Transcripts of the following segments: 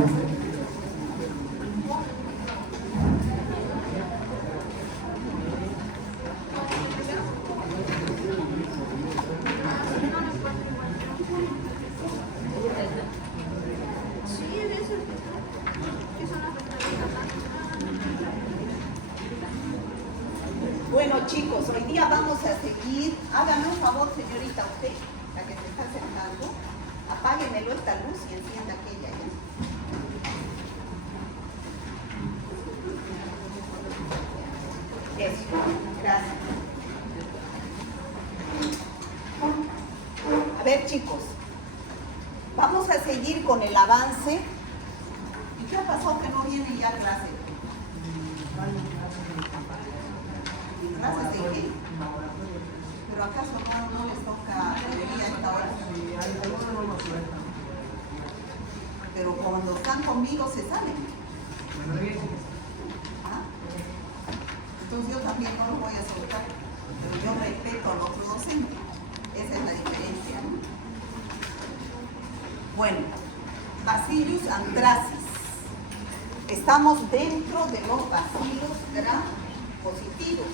Bueno, chicos, hoy día vamos a seguir. Hágame un favor, señorita, usted, la que se está sentando. Apáguemelo esta luz y encienda aquella. Eso, gracias. A ver, chicos, vamos a seguir con el avance. ¿Y qué ha pasado que no viene ya a clase? ¿Clases de qué? ¿Pero acaso no les toca debería esta hora? Pero cuando están conmigo se salen. ¿Ah? Entonces yo también no los voy a soltar, pero yo respeto al otro docente. Esa es la diferencia, ¿no? Bueno, Bacillus anthracis. Estamos dentro de los bacilos gram positivos.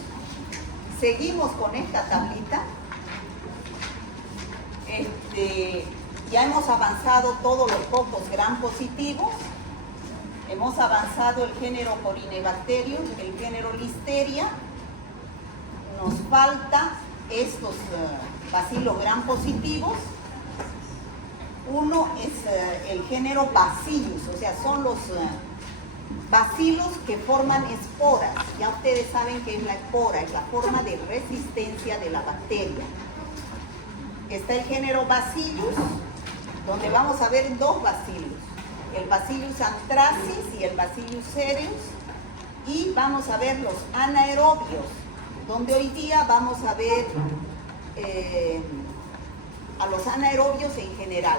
Seguimos con esta tablita. Ya hemos avanzado todos los focos gram positivos. Hemos avanzado el género Corynebacterium, el género Listeria. Nos falta estos bacilos gram positivos. Uno es el género Bacillus, o sea, son los bacilos que forman esporas. Ya ustedes saben que es la espora, es la forma de resistencia de la bacteria. Está el género Bacillus, donde vamos a ver dos bacilos, el Bacillus anthracis y el Bacillus cereus, y vamos a ver los anaerobios, donde hoy día vamos a ver a los anaerobios en general.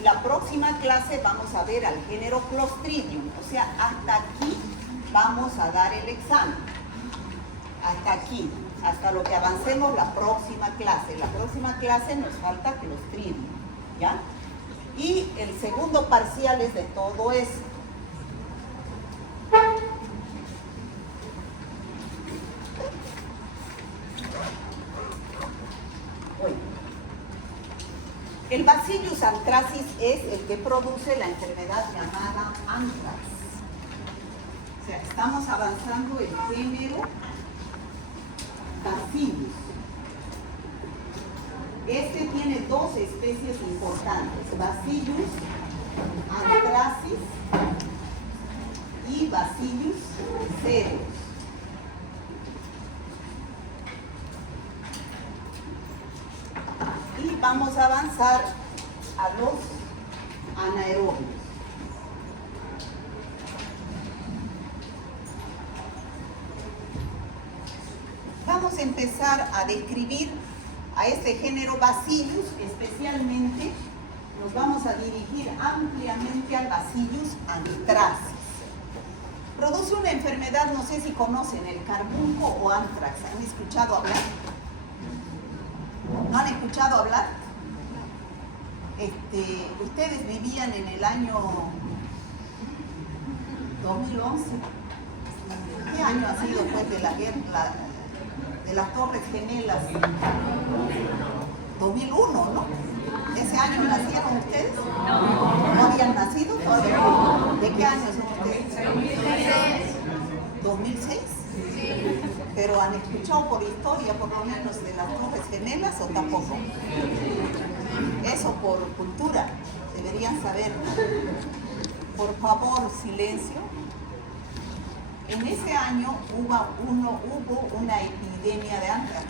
Y la próxima clase vamos a ver al género Clostridium, o sea, hasta aquí vamos a dar el examen. Hasta aquí, hasta lo que avancemos la próxima clase. La próxima clase nos falta Clostridium, ¿ya? Y el segundo parcial es de todo eso. El Bacillus anthracis es el que produce la enfermedad llamada anthrax. O sea, estamos avanzando el género Bacillus. Este tiene dos especies importantes, Bacillus anthracis y Bacillus cereus. Y vamos a avanzar a los anaerobios. Vamos a empezar a describir a este género Bacillus, especialmente nos vamos a dirigir ampliamente al Bacillus anthracis. Produce una enfermedad, no sé si conocen, el carbunco o anthrax. ¿Han escuchado hablar? ¿No han escuchado hablar? Ustedes vivían en el año 2011. ¿Qué año ha sido pues de la guerra, de las Torres Gemelas? 2001, ¿no? ¿Ese año nacieron ustedes? ¿No habían nacido todavía? ¿De qué año son ustedes? ¿2006? ¿Pero han escuchado por historia, por lo menos, de las Torres Gemelas o tampoco? Eso por cultura, deberían saber. Por favor, silencio. En ese año hubo una epidemia de anthrax,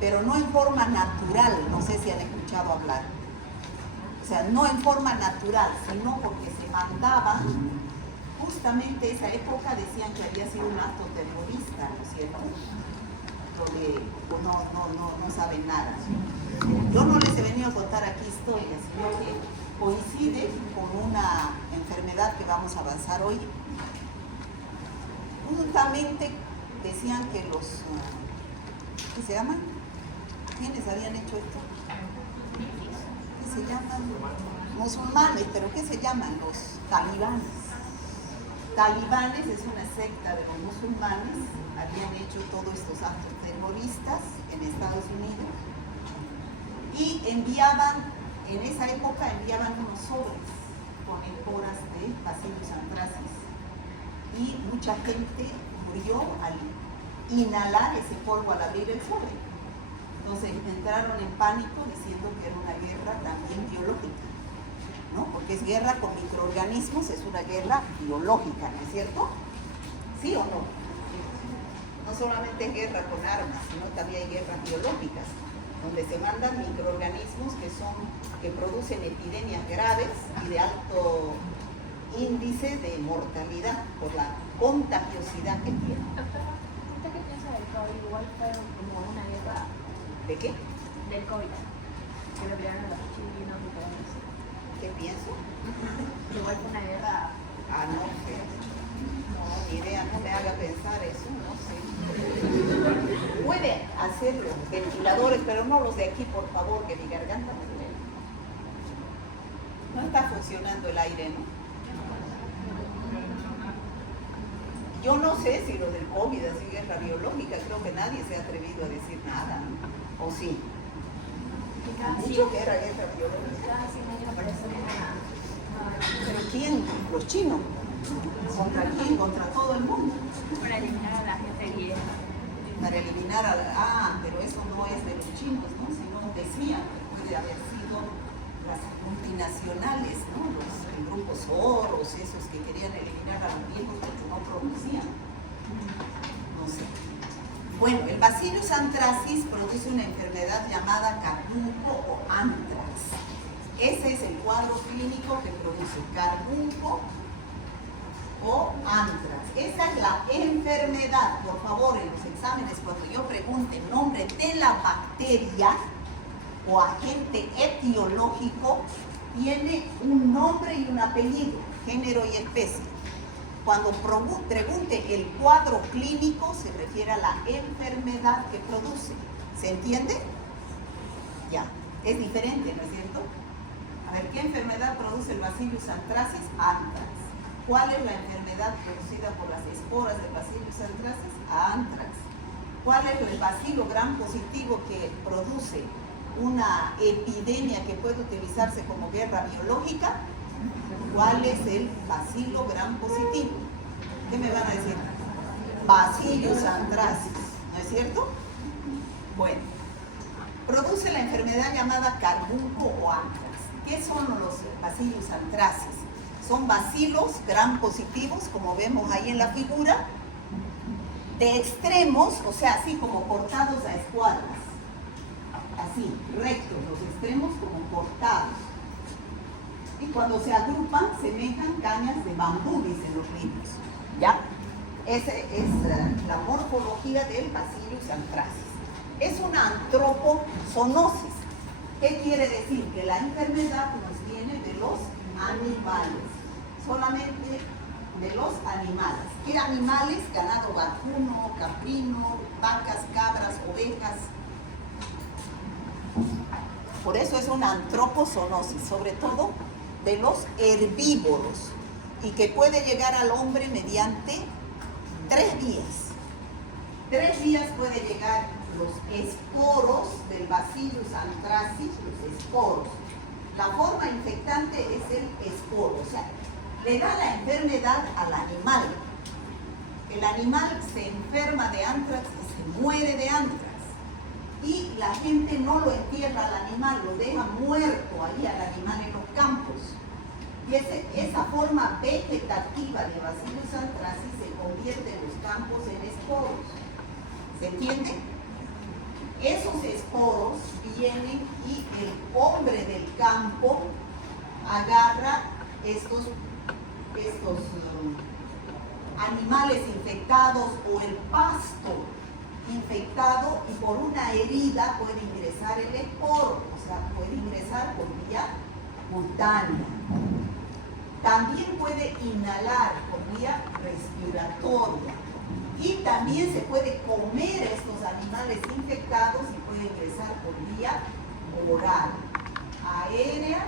pero no en forma natural, no sé si han escuchado hablar. O sea, no en forma natural, sino porque se mandaba. Justamente esa época decían que había sido un acto terrorista, ¿no es cierto? Donde no saben nada. Yo no les he venido a contar aquí historias, sino que coincide con una enfermedad que vamos a avanzar hoy. Justamente decían que los, ¿qué se llaman? ¿Quiénes habían hecho esto? ¿Qué se llaman? musulmanes, pero ¿qué se llaman? Los talibanes. Talibanes es una secta de los musulmanes, habían hecho todos estos actos terroristas en Estados Unidos y enviaban, en esa época enviaban unos sobres con esporas de Bacillus anthracis y mucha gente murió al inhalar ese polvo al abrir el sobre. Entonces entraron en pánico diciendo que era una guerra también biológica, ¿no? Porque es guerra con microorganismos, es una guerra biológica, ¿no es cierto? ¿Sí o no? No solamente es guerra con armas, sino también hay guerras biológicas, donde se mandan microorganismos que producen epidemias graves y de alto índice de mortalidad por la contagiosidad que tienen. ¿Usted qué piensa del COVID? Igual fue como una guerra. ¿De qué? Del COVID. Que lo crearon los chinos y todo eso. ¿Qué pienso? Igual fue una guerra. No sé. No, ni idea, no me haga pensar eso, no sé. Puede hacer los ventiladores, pero no los de aquí, por favor, que mi garganta me duele. No está funcionando el aire, ¿no? Yo no sé si lo del COVID es guerra biológica, creo que nadie se ha atrevido a decir nada, ¿no? ¿O sí? Mucho que era guerra biológica. Cada 100 años aparece una. ¿Pero quién? ¿Los chinos? ¿Contra quién? ¿Contra todo el mundo? Para eliminar a la gente vieja. Para eliminar a la... pero eso no es de los chinos, ¿no? Sino decían que puede haber sido las multinacionales, ¿no? Los grupos Soros, esos que querían eliminar a los viejos porque no producían. No sé. Bueno, el Bacillus anthracis produce una enfermedad llamada carbunco o anthrax. Ese es el cuadro clínico que produce carbunco o anthrax. Esa es la enfermedad. Por favor, en los exámenes, cuando yo pregunte el nombre de la bacteria o agente etiológico, tiene un nombre y un apellido, género y especie. Cuando pregunte el cuadro clínico, se refiere a la enfermedad que produce. ¿Se entiende? Ya, es diferente, ¿no es cierto? A ver, ¿qué enfermedad produce el Bacillus anthracis? Anthrax. ¿Cuál es la enfermedad producida por las esporas de Bacillus anthracis? Anthrax. ¿Cuál es el bacilo gram positivo que produce una epidemia que puede utilizarse como guerra biológica? ¿Cuál es el bacilo gram positivo? ¿Qué me van a decir? Bacillus anthracis, ¿no es cierto? Bueno, produce la enfermedad llamada carbunco o anthrax. ¿Qué son los Bacillus anthracis? Son bacilos gram positivos, como vemos ahí en la figura, de extremos, o sea, así como cortados a escuadras. Así, rectos, los extremos como cortados. Y cuando se agrupan, semejan cañas de bambú, dicen los libros. ¿Ya? Esa es la morfología del Bacillus anthracis. Es una antropozoonosis. ¿Qué quiere decir? Que la enfermedad nos viene de los animales. Solamente de los animales. ¿Qué animales? Ganado vacuno, caprino, vacas, cabras, ovejas. Por eso es una antropozoonosis, sobre todo de los herbívoros, y que puede llegar al hombre mediante 3 vías. 3 vías puede llegar los esporos del Bacillus anthracis, los esporos. La forma infectante es el esporo, o sea, le da la enfermedad al animal. El animal se enferma de anthrax y se muere de anthrax. Y la gente no lo entierra al animal, lo deja muerto ahí al animal en los campos. Y esa forma vegetativa de Bacillus anthracis se convierte en los campos en esporos. ¿Se entiende? Esos esporos vienen y el hombre del campo agarra estos animales infectados o el pasto infectado y por una herida puede ingresar el esporo, o sea, puede ingresar por vía cutánea. También puede inhalar por vía respiratoria y también se puede comer estos animales infectados y puede ingresar por vía oral, aérea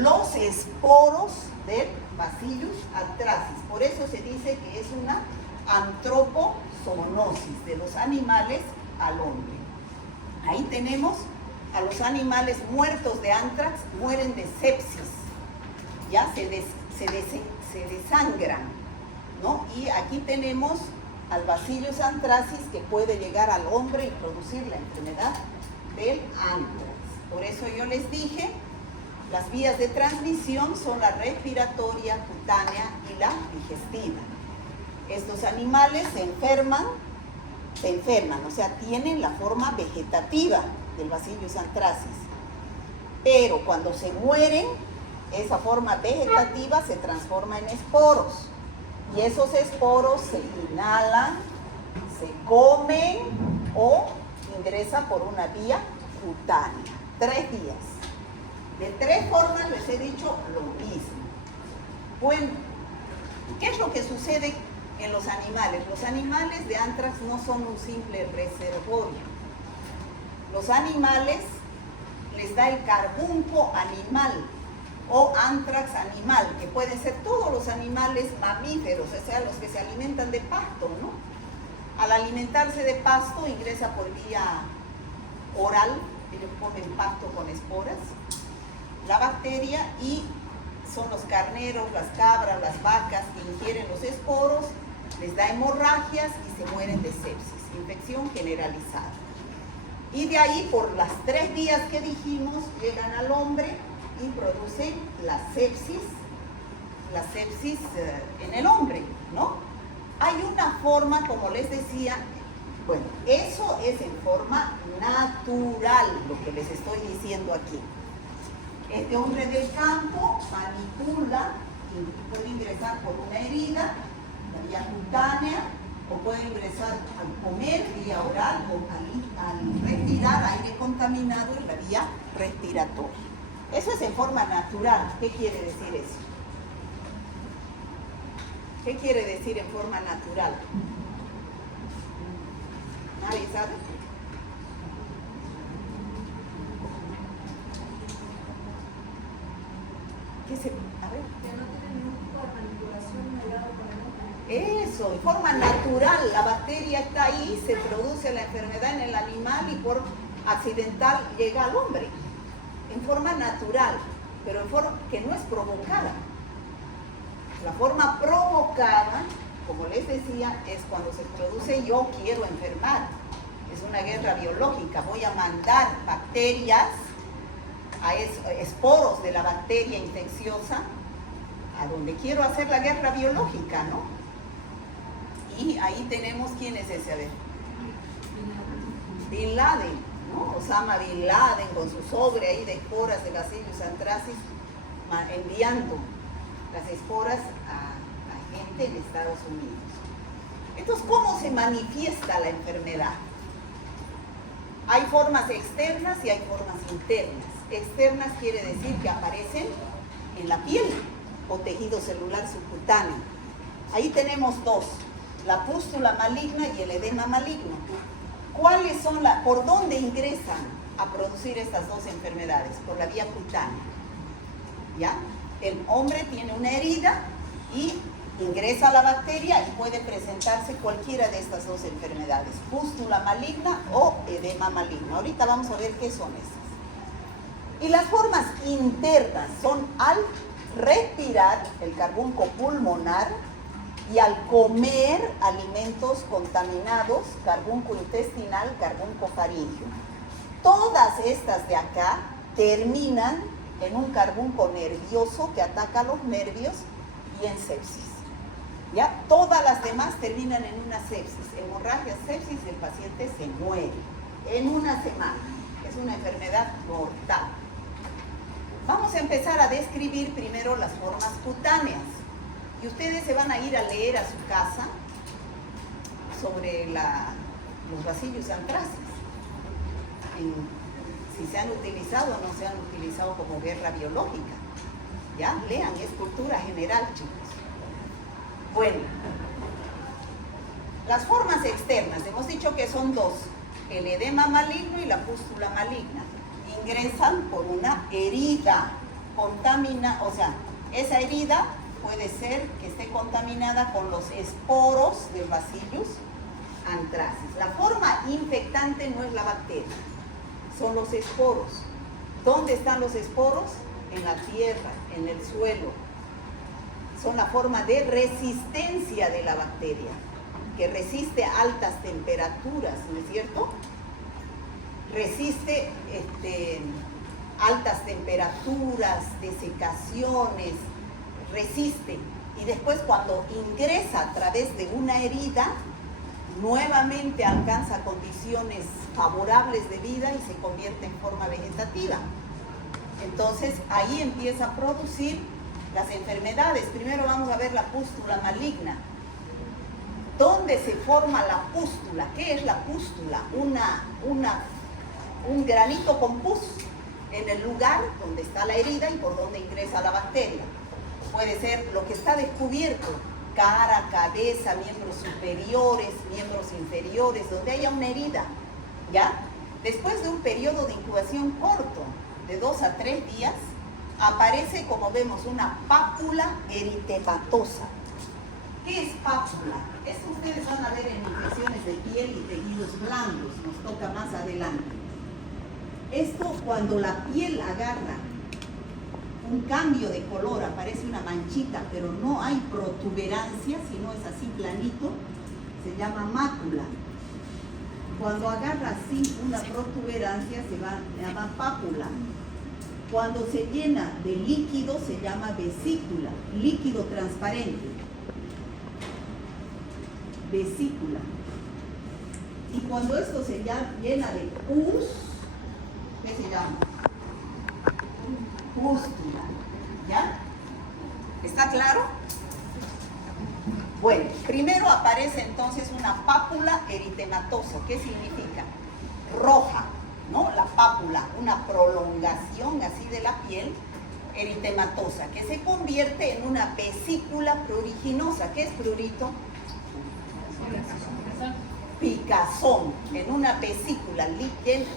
los esporos del Bacillus anthracis. Por eso se dice que es una antropozoonosis de los animales al hombre. Ahí tenemos a los animales muertos de anthrax, mueren de sepsis, ya se desangran, ¿no? Y aquí tenemos al Bacillus anthracis que puede llegar al hombre y producir la enfermedad del anthrax. Por eso yo les dije, las vías de transmisión son la respiratoria, cutánea y la digestiva. Estos animales se enferman, o sea, tienen la forma vegetativa del Bacillus anthracis. Pero cuando se mueren, esa forma vegetativa se transforma en esporos. Y esos esporos se inhalan, se comen o ingresan por una vía cutánea. 3 vías. De 3 formas les he dicho lo mismo. Bueno, ¿qué es lo que sucede en los animales? Los animales de anthrax no son un simple reservorio. Los animales les da el carbunco animal o anthrax animal, que pueden ser todos los animales mamíferos, o sea, los que se alimentan de pasto, ¿no? Al alimentarse de pasto ingresa por vía oral, ellos comen pasto con esporas, la bacteria, y son los carneros, las cabras, las vacas que ingieren los esporos, les da hemorragias y se mueren de sepsis, infección generalizada. Y de ahí, por las 3 vías que dijimos, llegan al hombre y producen la sepsis en el hombre, ¿no? Hay una forma, como les decía, bueno, eso es en forma natural, lo que les estoy diciendo aquí. Este hombre del campo manipula y puede ingresar por una herida, la vía cutánea, o puede ingresar al comer, vía oral, o al respirar aire contaminado en la vía respiratoria. Eso es en forma natural. ¿Qué quiere decir eso? ¿Qué quiere decir en forma natural? ¿Nadie sabe? ¿Qué se...? A ver. Que no tiene ningún tipo de manipulación ligado con el hombre. Eso, en forma natural. La bacteria está ahí, se produce la enfermedad en el animal y por accidental llega al hombre. En forma natural, pero en forma que no es provocada. La forma provocada, como les decía, es cuando se produce yo quiero enfermar. Es una guerra biológica. Voy a mandar bacterias, a esporos de la bacteria infecciosa, a donde quiero hacer la guerra biológica, ¿no? Y ahí tenemos, ¿quién es ese? A ver. Bin Laden, ¿no? Osama Bin Laden con su sobre ahí de esporas de Bacillus anthracis, enviando las esporas a gente en Estados Unidos. Entonces, ¿cómo se manifiesta la enfermedad? Hay formas externas y hay formas internas. Externas quiere decir que aparecen en la piel o tejido celular subcutáneo. Ahí tenemos 2, la pústula maligna y el edema maligno. ¿Cuáles son por dónde ingresan a producir estas 2 enfermedades? Por la vía cutánea. ¿Ya? El hombre tiene una herida y ingresa la bacteria y puede presentarse cualquiera de estas 2 enfermedades, pústula maligna o edema maligno. Ahorita vamos a ver qué son estas. Y las formas internas son al respirar el carbunco pulmonar y al comer alimentos contaminados, carbunco intestinal, carbunco faríngeo. Todas estas de acá terminan en un carbunco nervioso que ataca los nervios y en sepsis. ¿Ya? Todas las demás terminan en una sepsis, hemorragia, sepsis, y el paciente se muere en una semana. Es una enfermedad mortal. Vamos a empezar a describir primero las formas cutáneas. Y ustedes se van a ir a leer a su casa sobre los Bacillus anthracis. Si se han utilizado o no se han utilizado como guerra biológica. ¿Ya? Lean, es cultura general, chicos. Bueno, las formas externas, hemos dicho que son 2, el edema maligno y la pústula maligna. Ingresan por una herida, o sea, esa herida puede ser que esté contaminada con los esporos del Bacillus anthracis. La forma infectante no es la bacteria, son los esporos. ¿Dónde están los esporos? En la tierra, en el suelo. Son la forma de resistencia de la bacteria, que resiste a altas temperaturas, ¿no es cierto? Resiste altas temperaturas, desecaciones, resiste. Y después cuando ingresa a través de una herida, nuevamente alcanza condiciones favorables de vida y se convierte en forma vegetativa. Entonces ahí empieza a producir las enfermedades. Primero vamos a ver la pústula maligna. ¿Dónde se forma la pústula? ¿Qué es la pústula? Un granito con pus en el lugar donde está la herida y por donde ingresa la bacteria. Puede ser lo que está descubierto, cara, cabeza, miembros superiores, miembros inferiores, donde haya una herida, ¿ya? Después de un periodo de incubación corto, de 2 a 3 días, aparece, como vemos, una pápula eritematosa. ¿Qué es pápula? Esto ustedes van a ver en infecciones de piel y tejidos blandos, nos toca más adelante. Esto, cuando la piel agarra un cambio de color, aparece una manchita, pero no hay protuberancia, sino es así planito, se llama mácula. Cuando agarra así una protuberancia se llama pápula. Cuando se llena de líquido se llama vesícula, líquido transparente. Vesícula. Y cuando esto se llena de pus, ¿qué se llama? Pústula. ¿Ya? ¿Está claro? Bueno, primero aparece entonces una pápula eritematosa. ¿Qué significa? Roja, ¿no? La pápula, una prolongación así de la piel eritematosa, que se convierte en una vesícula pruriginosa. ¿Qué es prurito? Picazón, en una vesícula,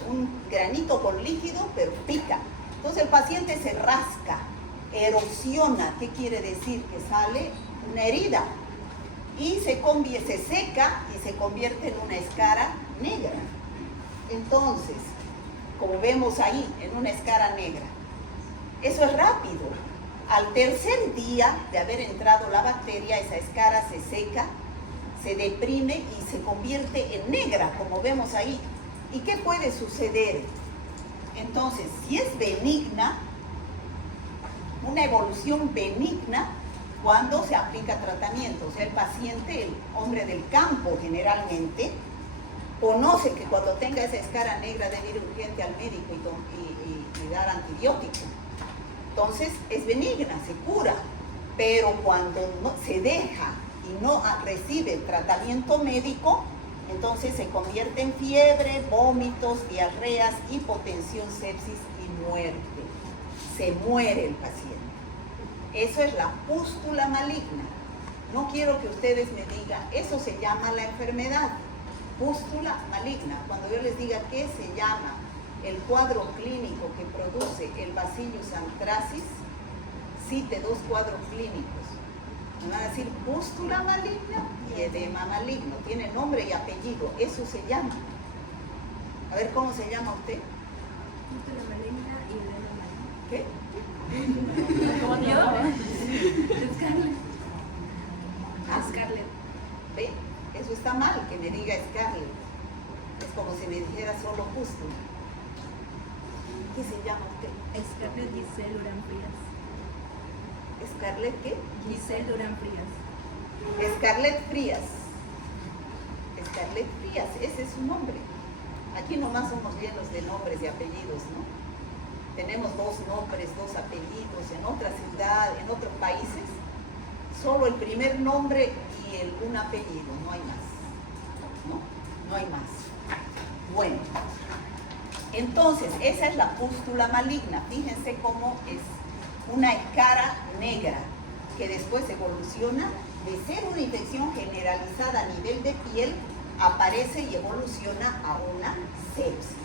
un granito con líquido, pero pica. Entonces el paciente se rasca, erosiona. ¿Qué quiere decir? Que sale una herida y se seca y se convierte en una escara negra. Entonces, como vemos ahí, en una escara negra. Eso es rápido. Al tercer día de haber entrado la bacteria, esa escara se seca, se deprime y se convierte en negra, como vemos ahí. ¿Y qué puede suceder? Entonces, si es benigna, una evolución benigna, cuando se aplica tratamiento, o sea, el paciente, el hombre del campo generalmente, conoce que cuando tenga esa escara negra debe ir urgente al médico y dar antibiótico. Entonces, es benigna, se cura, pero cuando no, se deja y no recibe el tratamiento médico, entonces se convierte en fiebre, vómitos, diarreas, hipotensión, sepsis y muerte. Se muere el paciente. Eso es la pústula maligna. No quiero que ustedes me digan, eso se llama la enfermedad, pústula maligna. Cuando yo les diga qué se llama el cuadro clínico que produce el Bacillus anthracis, cite 2 cuadros clínicos. Me van a decir pústula maligna y edema maligno. Tiene nombre y apellido. Eso se llama. A ver, ¿cómo se llama usted? Pústula maligna y edema maligno. ¿Qué? ¿Cómo te llamas? Scarlett. Scarlett. ¿Ve? Eso está mal, que me diga Scarlett. Es como si me dijera solo pústula. ¿Qué se llama usted? Scarlett Giselle Durán Frías. ¿Scarlett qué? Giselle Durán Frías. Scarlett Frías. Scarlett Frías, ese es su nombre. Aquí nomás somos llenos de nombres y apellidos, ¿no? Tenemos 2 nombres, 2 apellidos. En otra ciudad, en otros países, solo el primer nombre y un apellido, no hay más. No hay más. Bueno, entonces, esa es la pústula maligna. Fíjense cómo es una escara negra que después evoluciona de ser una infección generalizada a nivel de piel, aparece y evoluciona a una sepsis.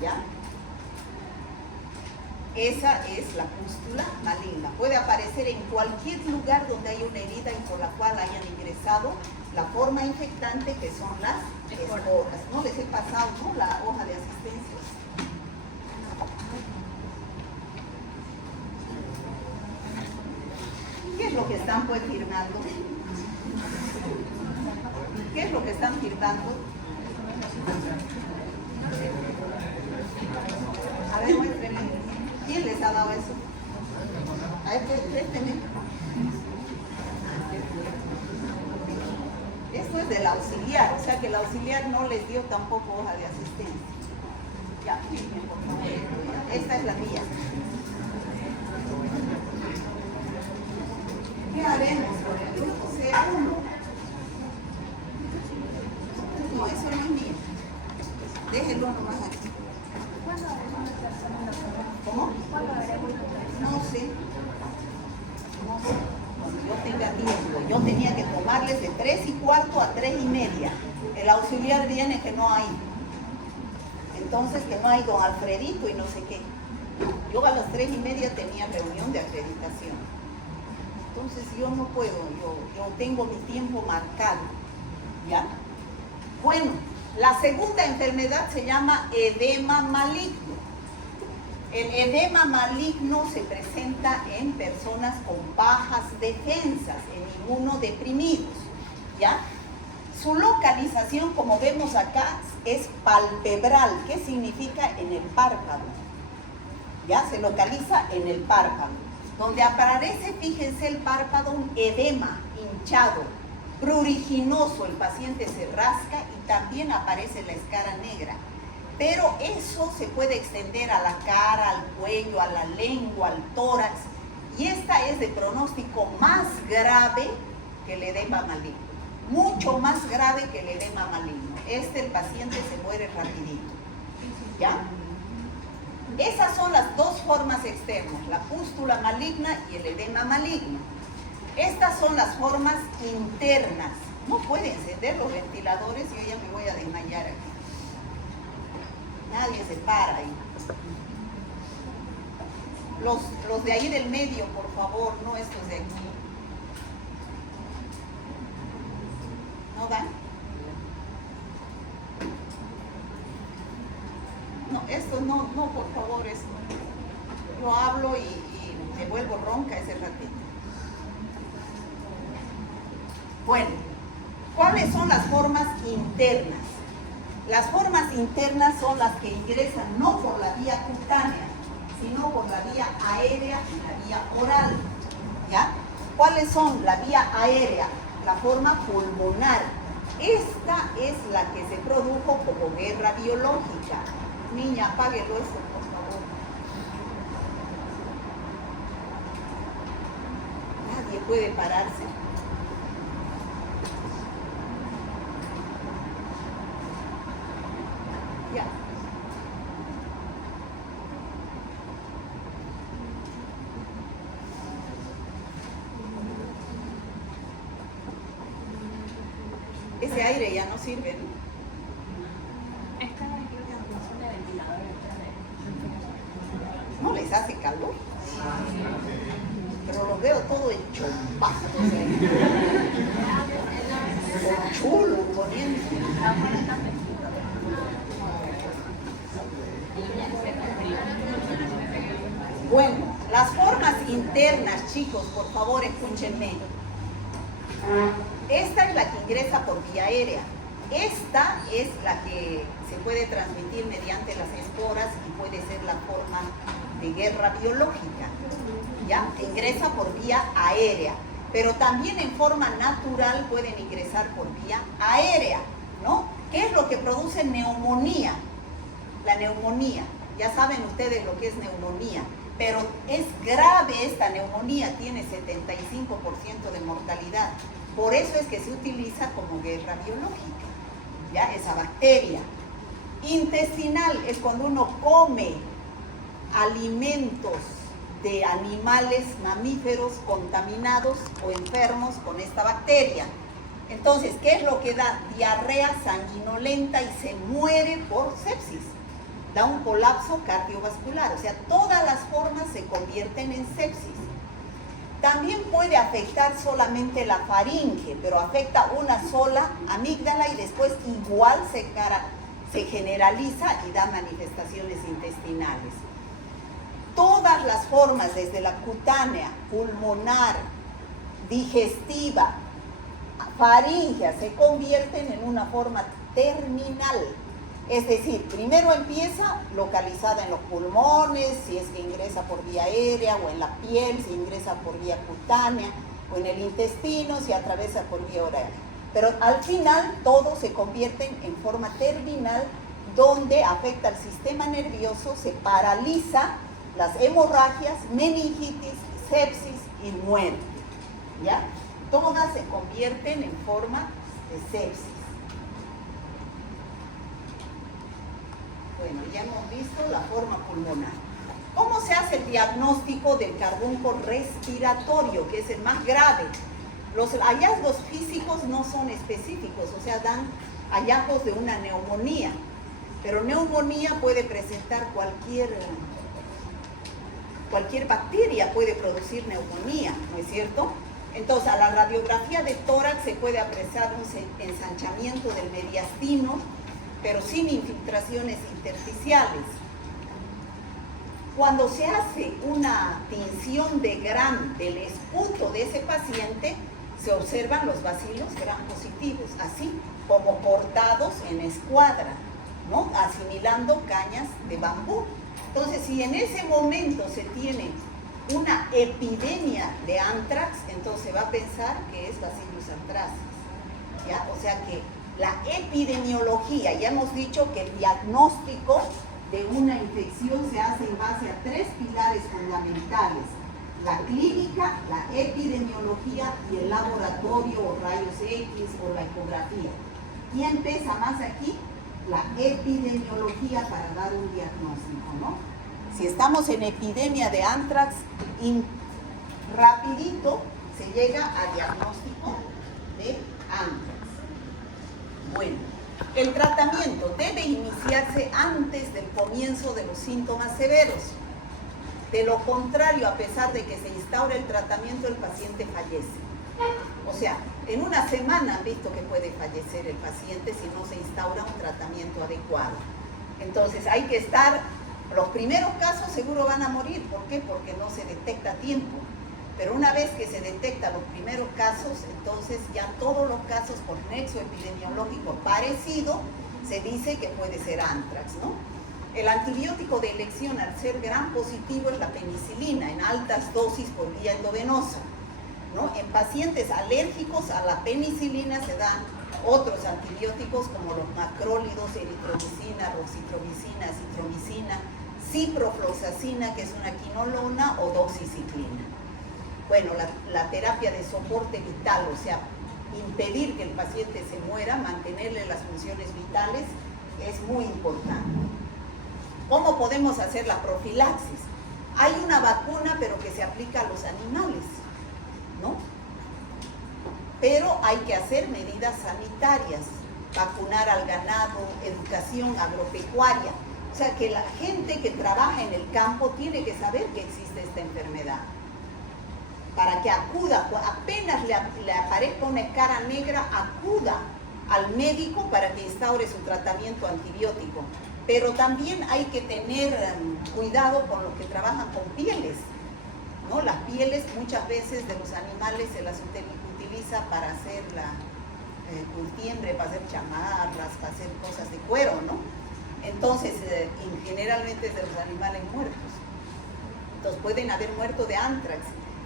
¿Ya? Esa es la pústula maligna. Puede aparecer en cualquier lugar donde hay una herida y por la cual hayan ingresado la forma infectante, que son las esporas. No les he pasado, ¿no?, la hoja de asistencia. ¿Qué es lo que están pues firmando? ¿Qué es lo que están firmando? A ver, muéstrenme. ¿Quién les ha dado eso? A ver, présteme. Esto es del auxiliar, o sea que el auxiliar no les dio tampoco hoja de asistencia. Ya, firmen, por favor. Esta es la mía. ¿Qué haremos con el grupo C1? No, eso no es mío. Déjenlo nomás aquí. ¿Cómo? No sé. Cuando yo tenga tiempo. Yo tenía que tomarles de 3:15 a 3:30. El auxiliar viene que no hay. Entonces que no hay don Alfredito y no sé qué. Yo a las 3:30 tenía reunión de acreditación. Entonces yo no puedo, yo tengo mi tiempo marcado. ¿Ya? Bueno, la segunda enfermedad se llama edema maligno. El edema maligno se presenta en personas con bajas defensas, en inmunodeprimidos, ¿ya? Su localización, como vemos acá, es palpebral. ¿Qué significa? En el párpado. ¿Ya? Se localiza en el párpado. Donde aparece, fíjense, el párpado, un edema hinchado, pruriginoso. El paciente se rasca y también aparece la escara negra. Pero eso se puede extender a la cara, al cuello, a la lengua, al tórax. Y esta es de pronóstico más grave que el edema maligno. Mucho más grave que el edema maligno. El paciente se muere rapidito. ¿Ya? Esas son las dos formas externas, la pústula maligna y el edema maligno. Estas son las formas internas. No puede encender los ventiladores y yo ya me voy a desmayar aquí. Nadie se para ahí. Los de ahí del medio, por favor, no estos de aquí. ¿No dan? No, esto no, por favor, esto. Yo hablo y me vuelvo ronca ese ratito. Bueno, ¿cuáles son las formas internas? Las formas internas son las que ingresan no por la vía cutánea, sino por la vía aérea y la vía oral. ¿Ya? ¿Cuáles son? La vía aérea, la forma pulmonar. Esta es la que se produjo como guerra biológica. Niña, apáguelo eso, por favor. Nadie puede pararse. Ya. Ese aire ya no sirve, ¿no? ¿No les hace calor? Pero los veo todo en chumpazos, chulo poniendo. Bueno, las formas internas, chicos, por favor, escúchenme. Esta es la que ingresa por vía aérea. Esta es la que se puede transmitir mediante las esporas y puede ser la forma de guerra biológica. ¿Ya? Ingresa por vía aérea, pero también en forma natural pueden ingresar por vía aérea, ¿no? ¿Qué es lo que produce neumonía? La neumonía, ya saben ustedes lo que es neumonía, pero es grave esta neumonía, tiene 75% de mortalidad. Por eso es que se utiliza como guerra biológica, ¿ya? Esa bacteria. Intestinal es cuando uno come alimentos de animales mamíferos contaminados o enfermos con esta bacteria. Entonces, ¿qué es lo que da? Diarrea sanguinolenta y se muere por sepsis. da un colapso cardiovascular, o sea, todas las formas se convierten en sepsis. También puede afectar solamente la faringe, pero afecta una sola amígdala y después igual se generaliza y da manifestaciones intestinales. Todas las formas, desde la cutánea, pulmonar, digestiva, faríngea, se convierten en una forma terminal. Es decir, primero empieza localizada en los pulmones, si es que ingresa por vía aérea, o en la piel, si ingresa por vía cutánea, o en el intestino, si atraviesa por vía oral. Pero al final todo se convierte en forma terminal, donde afecta al sistema nervioso, se paraliza las hemorragias, meningitis, sepsis y muerte. ¿Ya? Todas se convierten en forma de sepsis. Bueno, ya hemos visto la forma pulmonar. ¿Cómo se hace el diagnóstico del carbunco respiratorio, que es el más grave? Los hallazgos físicos no son específicos, o sea, dan hallazgos de una neumonía. Pero neumonía puede presentar cualquier bacteria, puede producir neumonía, ¿no es cierto? Entonces, a la radiografía de tórax se puede apreciar un ensanchamiento del mediastino, pero sin infiltraciones intersticiales. Cuando se hace una tinción de Gram del esputo de ese paciente, se observan los bacilos Gram positivos, así como cortados en escuadra, ¿no? Asimilando cañas de bambú. Entonces, si en ese momento se tiene una epidemia de anthrax, entonces se va a pensar que es Bacillus anthracis, ¿ya? O sea que la epidemiología, ya hemos dicho que el diagnóstico de una infección se hace en base a 3 pilares fundamentales: la clínica, la epidemiología y el laboratorio o rayos X o la ecografía. ¿Quién pesa más aquí? La epidemiología para dar un diagnóstico, ¿no? Si estamos en epidemia de anthrax, rapidito se llega a diagnóstico de anthrax. Bueno, el tratamiento debe iniciarse antes del comienzo de los síntomas severos. De lo contrario, a pesar de que se instaure el tratamiento, el paciente fallece. O sea, en una semana han visto que puede fallecer el paciente si no se instaura un tratamiento adecuado. Entonces hay que estar, los primeros casos seguro van a morir. ¿Por qué? Porque no se detecta a tiempo. Pero una vez que se detectan los primeros casos, entonces ya todos los casos por nexo epidemiológico parecido, se dice que puede ser anthrax, ¿no? El antibiótico de elección al ser Gram positivo es la penicilina en altas dosis por vía endovenosa, ¿no? En pacientes alérgicos a la penicilina se dan otros antibióticos como los macrólidos, eritromicina, roxitromicina, acitromicina, ciprofloxacina, que es una quinolona, o doxiciclina. Bueno, la terapia de soporte vital, o sea, impedir que el paciente se muera, mantenerle las funciones vitales, es muy importante. ¿Cómo podemos hacer la profilaxis? Hay una vacuna, pero que se aplica a los animales, ¿no? Pero hay que hacer medidas sanitarias, vacunar al ganado, educación agropecuaria. O sea, que la gente que trabaja en el campo tiene que saber que existe esta enfermedad, para que acuda, apenas le aparezca una cara negra, acuda al médico para que instaure su tratamiento antibiótico. Pero también hay que tener cuidado con los que trabajan con pieles, ¿no? Las pieles muchas veces de los animales se las utiliza para hacer la cultiembre, para hacer chamarras, para hacer cosas de cuero, ¿no? Entonces, generalmente es de los animales muertos. Entonces pueden haber muerto de anthrax.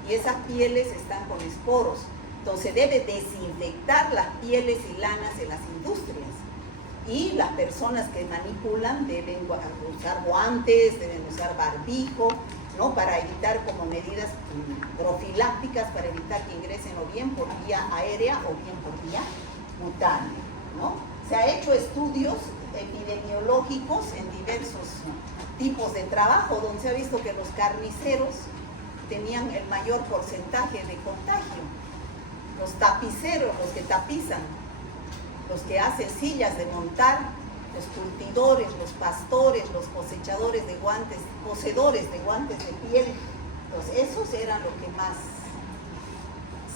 Y esas pieles están con esporos. Entonces debe desinfectar las pieles y lanas en las industrias. Y las personas que manipulan deben usar guantes, deben usar barbijo, ¿no? Para evitar, como medidas profilácticas, para evitar que ingresen o bien por vía aérea o bien por vía cutánea, ¿no? Se ha hecho estudios epidemiológicos en diversos tipos de trabajo, donde se ha visto que los carniceros tenían el mayor porcentaje de contagio. Los tapiceros, los que tapizan, los que hacen sillas de montar, los curtidores, los pastores, los cosechadores de guantes, poseedores de guantes de piel. Entonces, esos eran los que más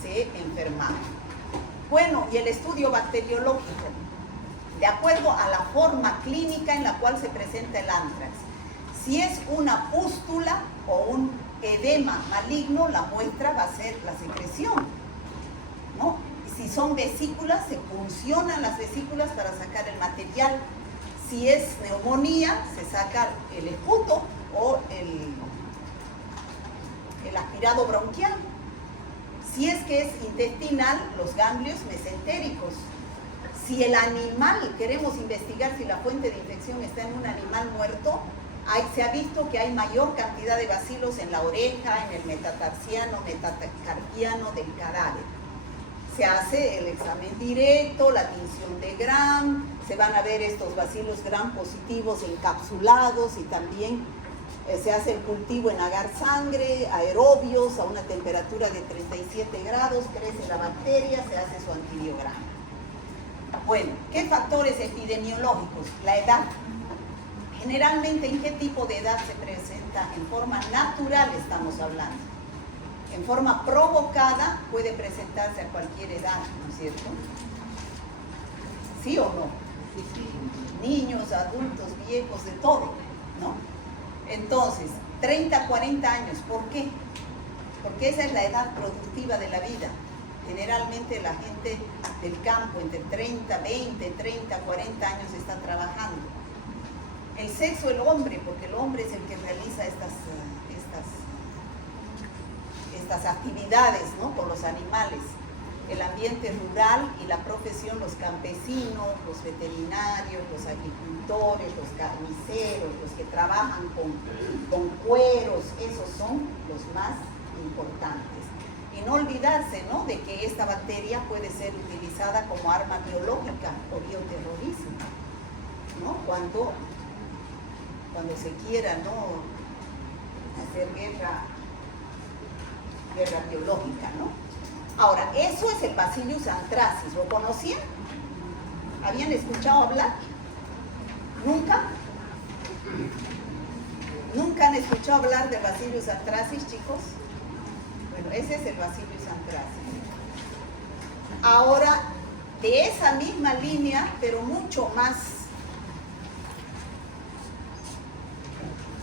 se enfermaban. Bueno, y el estudio bacteriológico, de acuerdo a la forma clínica en la cual se presenta el ántrax. Si es una pústula o un edema maligno, la muestra va a ser la secreción, ¿no? Si son vesículas, se puncionan las vesículas para sacar el material. Si es neumonía, se saca el esputo o el aspirado bronquial. Si es que es intestinal, los ganglios mesentéricos. Si el animal, queremos investigar si la fuente de infección está en un animal muerto, se ha visto que hay mayor cantidad de bacilos en la oreja, en el metatarsiano, metacarpiano del cadáver. Se hace el examen directo, la tinción de Gram, se van a ver estos bacilos Gram positivos encapsulados y también se hace el cultivo en agar sangre, aerobios, a una temperatura de 37 grados, crece la bacteria, se hace su antibiograma. Bueno, ¿qué factores epidemiológicos? La edad. Generalmente, ¿en qué tipo de edad se presenta? En forma natural estamos hablando. En forma provocada puede presentarse a cualquier edad, ¿no es cierto? ¿Sí o no? Niños, adultos, viejos, de todo, ¿no? Entonces, 30, 40 años, ¿por qué? Porque esa es la edad productiva de la vida. Generalmente la gente del campo entre 30, 20, 30, 40 años está trabajando. El sexo, el hombre, porque el hombre es el que realiza estas actividades, ¿no? Con los animales. El ambiente rural y la profesión, los campesinos, los veterinarios, los agricultores, los carniceros, los que trabajan con cueros, esos son los más importantes. Y no olvidarse, ¿no?, de que esta bacteria puede ser utilizada como arma biológica o bioterrorismo, ¿no? Cuando se quiera, ¿no?, hacer guerra biológica, ¿no? Ahora, eso es el Bacillus anthracis. ¿Lo conocían? ¿Habían escuchado hablar? ¿Nunca? ¿Nunca han escuchado hablar del Bacillus anthracis, chicos? Bueno, ese es el Bacillus anthracis. Ahora, de esa misma línea, pero mucho más,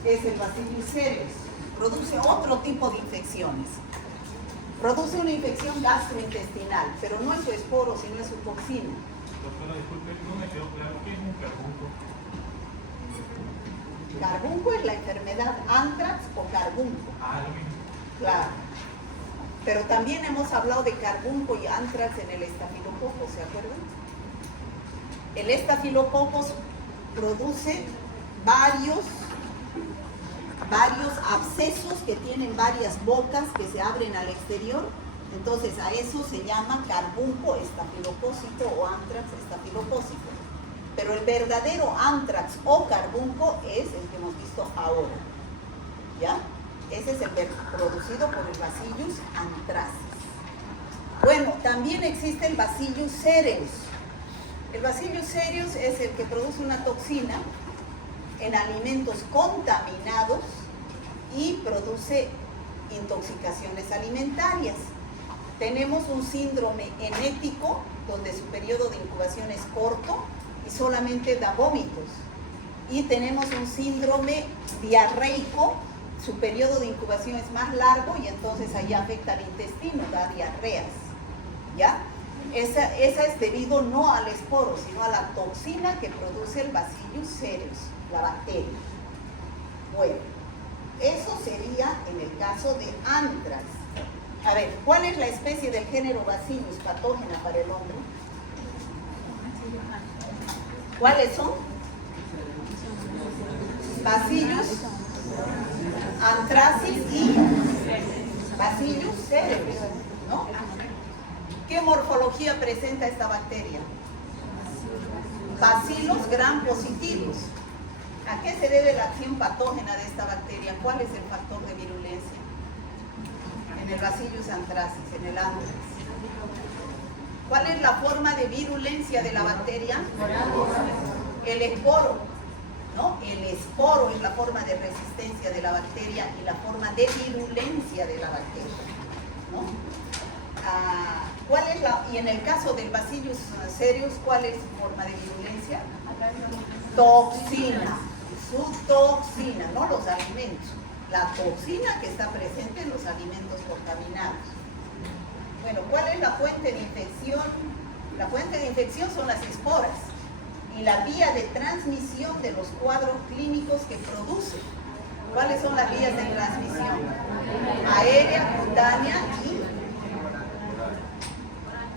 es el Bacillus cereus. Produce otro tipo de infecciones. Produce una infección gastrointestinal, pero no es su esporo, sino es su toxina. Doctora, disculpe, no me quedó claro, ¿qué es un carbunco? Carbunco es la enfermedad anthrax o carbunco. Ah, lo mismo. Claro. Pero también hemos hablado de carbunco y anthrax en el estafilococo, ¿se acuerdan? El estafilococo produce varios abscesos que tienen varias bocas que se abren al exterior. Entonces a eso se llama carbunco estafilocócito o anthrax estafilocócito. Pero el verdadero anthrax o carbunco es el que hemos visto ahora, ¿ya? Ese es el producido por el Bacillus anthracis. Bueno, también existe el Bacillus cereus. El Bacillus cereus es el que produce una toxina en alimentos contaminados y produce intoxicaciones alimentarias. Tenemos un síndrome enético donde su periodo de incubación es corto y solamente da vómitos. Y tenemos un síndrome diarreico, su periodo de incubación es más largo y entonces ahí afecta al intestino, da diarreas, ¿ya? Esa es debido no al esporo, sino a la toxina que produce el Bacillus cereus, la bacteria. Bueno, eso sería en el caso de anthrax. A ver, ¿cuál es la especie del género Bacillus patógena para el hombre? ¿Cuáles son? Bacillus anthracis y Bacillus cereus, ¿no? ¿Qué morfología presenta esta bacteria? Bacilos gram positivos. ¿A qué se debe la acción patógena de esta bacteria? ¿Cuál es el factor de virulencia? En el Bacillus anthracis, en el anthrax. ¿Cuál es la forma de virulencia de la bacteria? El esporo, ¿no? El esporo es la forma de resistencia de la bacteria y la forma de virulencia de la bacteria, ¿no? Y en el caso del Bacillus cereus, ¿cuál es su forma de virulencia? Toxina, su toxina, no los alimentos, la toxina que está presente en los alimentos contaminados. Bueno, ¿cuál es la fuente de infección? La fuente de infección son las esporas y la vía de transmisión de los cuadros clínicos que produce. ¿Cuáles son las vías de transmisión? Aérea, cutánea y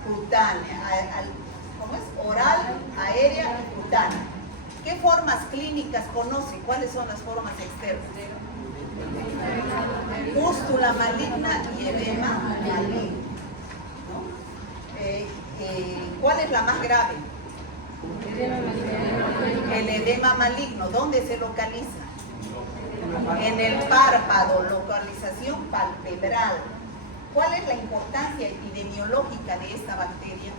cutánea. ¿Cómo es? Oral, aérea y cutánea. ¿Qué formas clínicas conoce? ¿Cuáles son las formas externas? Pústula maligna y edema maligno, ¿no? ¿Cuál es la más grave? El edema maligno. ¿Dónde se localiza? En el párpado, localización palpebral. ¿Cuál es la importancia epidemiológica de esta bacteria?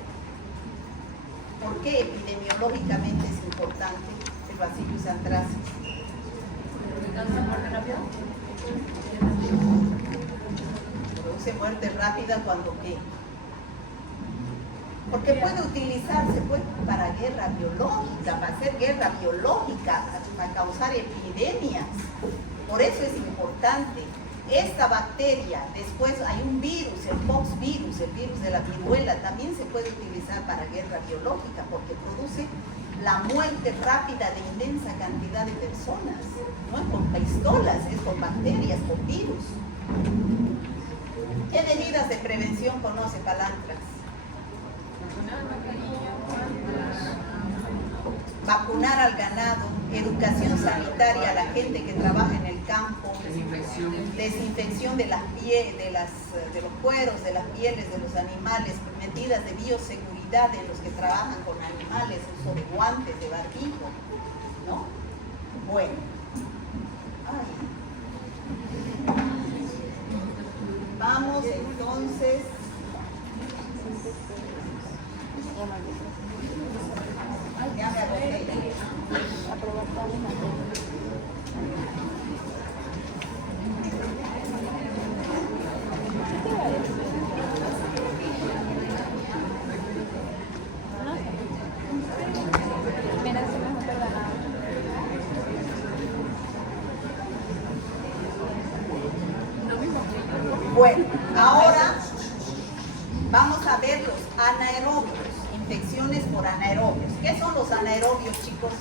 ¿Por qué epidemiológicamente es importante el Bacillus anthracis? Produce muerte rápida cuando ¿qué? Porque puede utilizarse pues, para guerra biológica, para hacer guerra biológica, para causar epidemias. Por eso es importante. Esta bacteria, después hay un virus, el poxvirus, el virus de la viruela, también se puede utilizar para guerra biológica porque produce la muerte rápida de inmensa cantidad de personas. No es con pistolas, es con bacterias, con virus. ¿Qué medidas de prevención conoce Palantras? Vacunar al ganado, educación sanitaria a la gente que trabaja en el campo, desinfección de las de los cueros, de las pieles de los animales, medidas de bioseguridad de los que trabajan con animales, uso de guantes, de barbijo, ¿no? Bueno. Vamos entonces. Ya me agoté. Bueno, ahora vamos a ver los anaerobios, infecciones por anaerobios. ¿Qué son los anaerobios, chicos?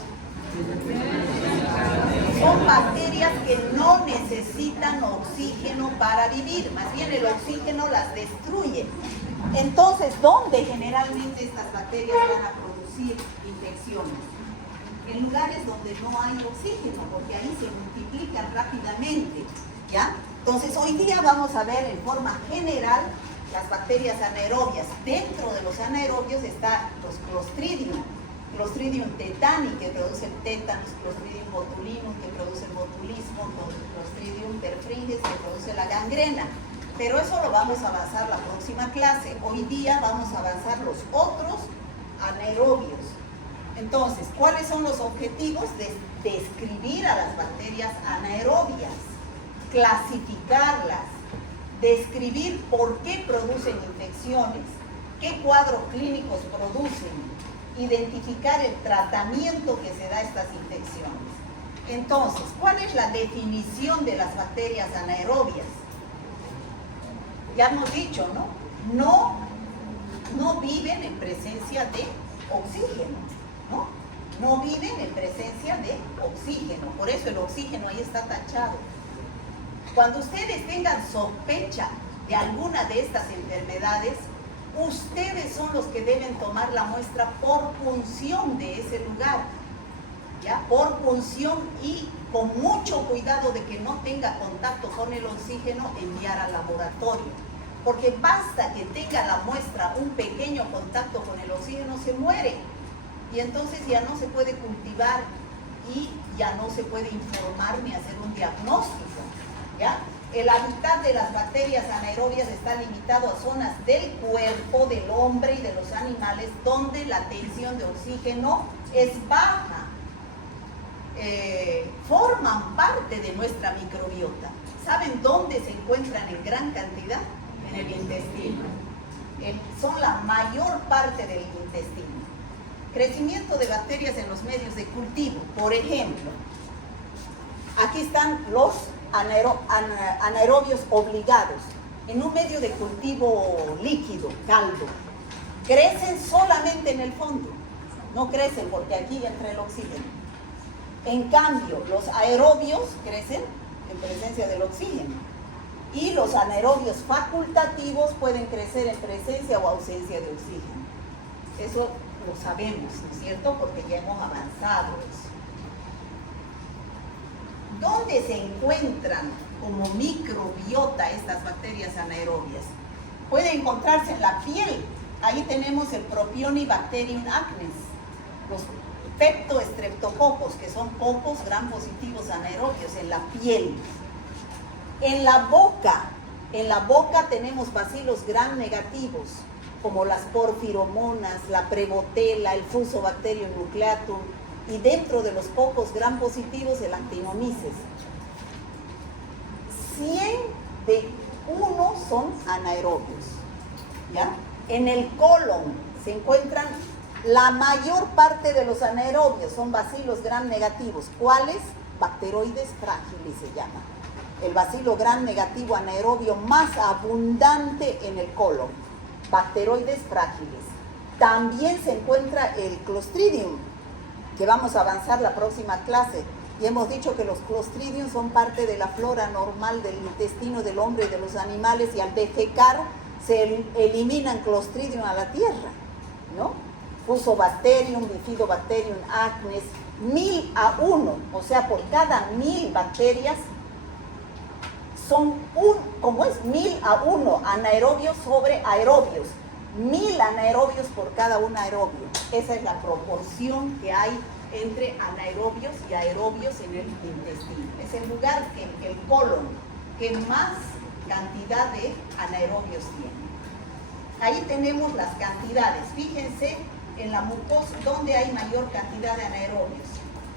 Son bacterias que no necesitan oxígeno para vivir, más bien el oxígeno las destruye. Entonces, ¿dónde generalmente estas bacterias van a producir infecciones? En lugares donde no hay oxígeno, porque ahí se multiplican rápidamente, ¿ya? Entonces, hoy día vamos a ver en forma general las bacterias anaerobias. Dentro de los anaerobios está los Clostridium tetani, que produce el tétanos, Clostridium botulinum, que produce el botulismo, Clostridium perfringens, que produce la gangrena. Pero eso lo vamos a avanzar la próxima clase. Hoy día vamos a avanzar los otros anaerobios. Entonces, ¿cuáles son los objetivos? De describir a las bacterias anaerobias, clasificarlas, describir por qué producen infecciones, qué cuadros clínicos producen, identificar el tratamiento que se da a estas infecciones. Entonces, ¿cuál es la definición de las bacterias anaerobias? Ya hemos dicho, ¿no? No viven en presencia de oxígeno, ¿no? No viven en presencia de oxígeno, por eso el oxígeno ahí está tachado. Cuando ustedes tengan sospecha de alguna de estas enfermedades, ustedes son los que deben tomar la muestra por punción de ese lugar, ¿ya? Por punción y con mucho cuidado de que no tenga contacto con el oxígeno, enviar al laboratorio. Porque basta que tenga la muestra un pequeño contacto con el oxígeno, se muere. Y entonces ya no se puede cultivar y ya no se puede informar ni hacer un diagnóstico, ¿ya? El hábitat de las bacterias anaerobias está limitado a zonas del cuerpo del hombre y de los animales donde la tensión de oxígeno es baja. forman parte de nuestra microbiota. ¿Saben dónde se encuentran en gran cantidad? En el intestino. Son la mayor parte del intestino. Crecimiento de bacterias en los medios de cultivo. Por ejemplo, aquí están los anaerobios obligados. En un medio de cultivo líquido, caldo, crecen solamente en el fondo. No crecen porque aquí entra el oxígeno. En cambio, los aerobios crecen en presencia del oxígeno. Y los anaerobios facultativos pueden crecer en presencia o ausencia de oxígeno. Eso lo sabemos, ¿no es cierto? Porque ya hemos avanzado eso. ¿Dónde se encuentran como microbiota estas bacterias anaerobias? Puede encontrarse en la piel. Ahí tenemos el Propionibacterium acnes, los peptoestreptococos, que son cocos gram positivos anaerobios en la piel. En la boca tenemos bacilos gram negativos, como las porfiromonas, la Prevotella, el Fusobacterium nucleatum, y dentro de los cocos gram positivos el Actinomyces. 100 de 1 son anaerobios, ¿ya? En el colon se encuentran la mayor parte de los anaerobios, son bacilos gram negativos. ¿Cuáles? Bacteroides frágiles se llama. El bacilo gram negativo anaerobio más abundante en el colon. Bacteroides frágiles. También se encuentra el Clostridium, que vamos a avanzar la próxima clase. Y hemos dicho que los Clostridium son parte de la flora normal del intestino del hombre y de los animales, y al defecar se eliminan Clostridium a la tierra, ¿no? Fusobacterium, Bifidobacterium acnes, 1000 a 1, o sea, por cada 1000 bacterias son como es 1000 a 1 anaerobios sobre aerobios, 1000 anaerobios por cada un aerobio. Esa es la proporción que hay entre anaerobios y aerobios en el intestino. Es el lugar, el colon, que más cantidad de anaerobios tiene. Ahí tenemos las cantidades. Fíjense en la mucosa donde hay mayor cantidad de anaerobios.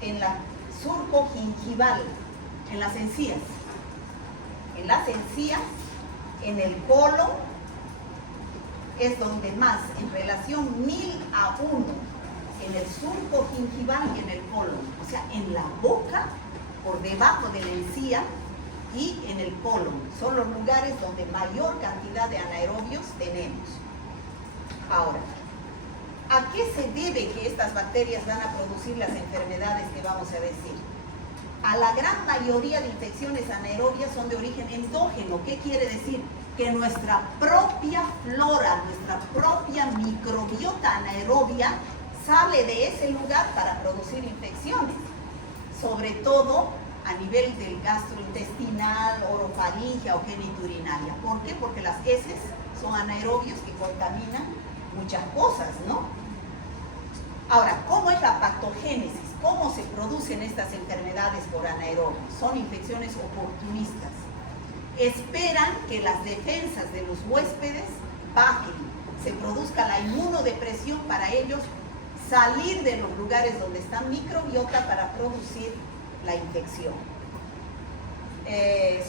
En la surco gingival, en las encías. En las encías, en el colon, es donde más, en relación 1000 a 1, en el surco gingival y en el colon. O sea, en la boca, por debajo de la encía, y en el colon. Son los lugares donde mayor cantidad de anaerobios tenemos. Ahora, ¿a qué se debe que estas bacterias van a producir las enfermedades que vamos a decir? A la gran mayoría de infecciones anaerobias son de origen endógeno. ¿Qué quiere decir? Que nuestra propia flora, nuestra propia microbiota anaerobia sale de ese lugar para producir infecciones. Sobre todo a nivel del gastrointestinal, orofaringia o genitourinaria. ¿Por qué? Porque las heces son anaerobios que contaminan muchas cosas, ¿no? Ahora, ¿cómo es la patogénesis? ¿Cómo se producen estas enfermedades por anaerobios? Son infecciones oportunistas. Esperan que las defensas de los huéspedes bajen, se produzca la inmunodepresión para ellos salir de los lugares donde está microbiota para producir la infección.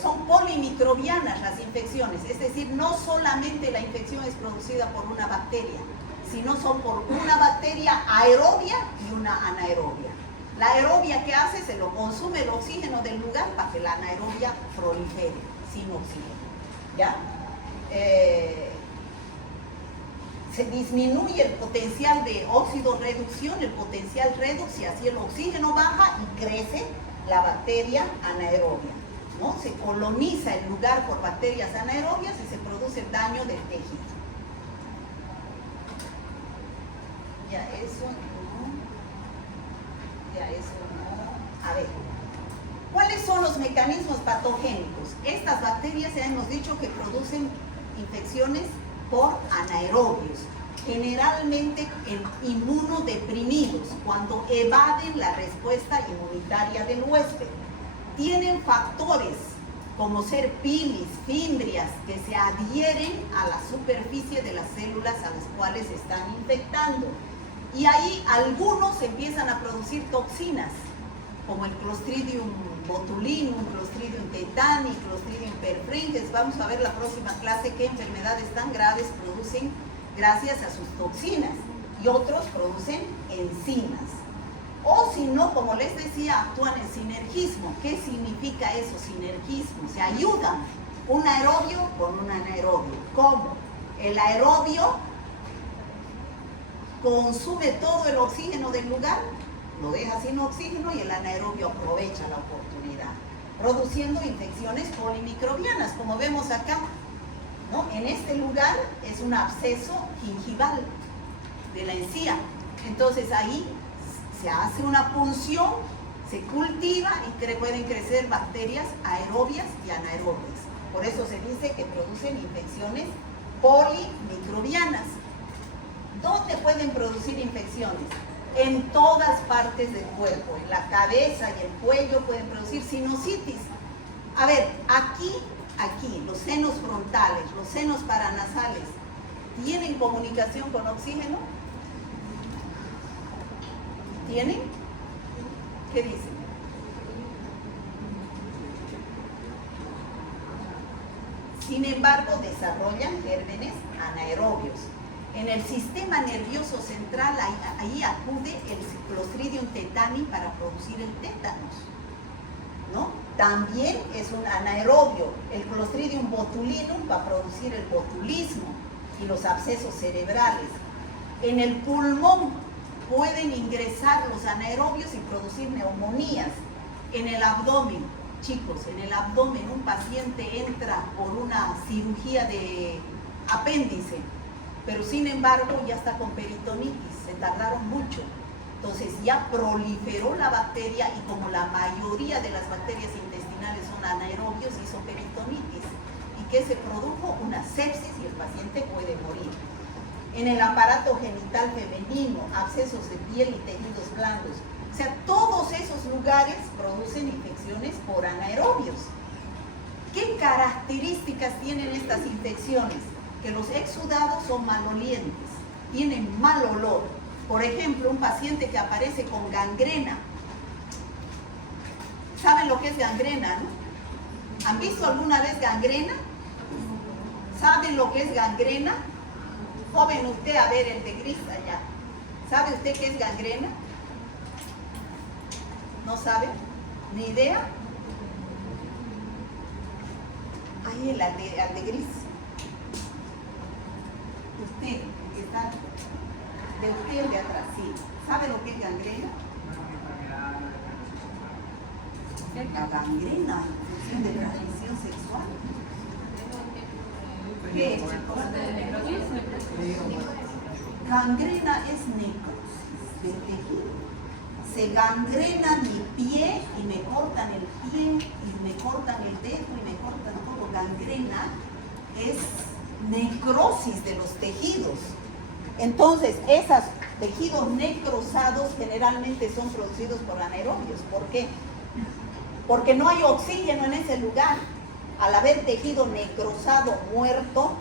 Son polimicrobianas las infecciones, es decir, no solamente la infección es producida por una bacteria, sino son por una bacteria aerobia y una anaerobia. La aerobia, ¿qué hace? Se lo consume el oxígeno del lugar para que la anaerobia prolifere sin oxígeno, ¿ya? Se disminuye el potencial de óxido-reducción, el potencial redox, y así el oxígeno baja y crece la bacteria anaerobia, ¿no? Se coloniza el lugar por bacterias anaerobias y se produce daño del tejido. Ya eso no. Ya eso no. A ver, ¿cuáles son los mecanismos patogénicos? Estas bacterias ya hemos dicho que producen infecciones por anaerobios, generalmente en inmunodeprimidos, cuando evaden la respuesta inmunitaria del huésped. Tienen factores como ser pilis, fimbrias, que se adhieren a la superficie de las células a las cuales se están infectando. Y ahí algunos empiezan a producir toxinas, como el Clostridium botulinum, Clostridium tetani, Clostridium perfringens. Vamos a ver la próxima clase qué enfermedades tan graves producen gracias a sus toxinas, y otros producen enzimas. O si no, como les decía, actúan en sinergismo. ¿Qué significa eso, sinergismo? Se ayudan un aerobio con un anaerobio. ¿Cómo? El aerobio consume todo el oxígeno del lugar, lo deja sin oxígeno, y el anaerobio aprovecha la oportunidad, produciendo infecciones polimicrobianas, como vemos acá, ¿no? En este lugar es un absceso gingival de la encía. Entonces ahí se hace una punción, se cultiva y pueden crecer bacterias aerobias y anaerobias. Por eso se dice que producen infecciones polimicrobianas. ¿Dónde pueden producir infecciones? En todas partes del cuerpo, en la cabeza y el cuello pueden producir sinusitis. A ver, aquí, los senos frontales, los senos paranasales, ¿tienen comunicación con oxígeno? ¿Tienen? ¿Qué dicen? Sin embargo, desarrollan gérmenes anaerobios. En el sistema nervioso central, ahí acude el Clostridium tetani para producir el tétanos, ¿no? También es un anaerobio, el Clostridium botulinum para producir el botulismo y los abscesos cerebrales. En el pulmón pueden ingresar los anaerobios y producir neumonías. En el abdomen, chicos, en el abdomen un paciente entra por una cirugía de apéndice, pero sin embargo ya está con peritonitis, se tardaron mucho. Entonces ya proliferó la bacteria y como la mayoría de las bacterias intestinales son anaerobios, hizo peritonitis. ¿Y qué se produjo? Una sepsis y el paciente puede morir. En el aparato genital femenino, abscesos de piel y tejidos blandos. O sea, todos esos lugares producen infecciones por anaerobios. ¿Qué características tienen estas infecciones? Que los exudados son malolientes, tienen mal olor. Por ejemplo, un paciente que aparece con gangrena. ¿Saben lo que es gangrena, no? ¿Han visto alguna vez gangrena? ¿Saben lo que es gangrena? Joven usted, a ver, el de gris allá. ¿Sabe usted qué es gangrena? ¿No sabe? ¿Ni idea? Ahí el de gris. Usted, que está de usted el de atrás, sí. ¿Sabe lo que es gangrena? La gangrena, infección de transmisión sexual. ¿Qué es, chicos? Gangrena es necrosis del tejido. Se gangrena mi pie y me cortan el pie y me cortan el dedo y me cortan todo. Gangrena es necrosis de los tejidos. Entonces, esos tejidos necrosados generalmente son producidos por anaerobios. ¿Por qué? Porque no hay oxígeno en ese lugar. Al haber tejido necrosado, muerto,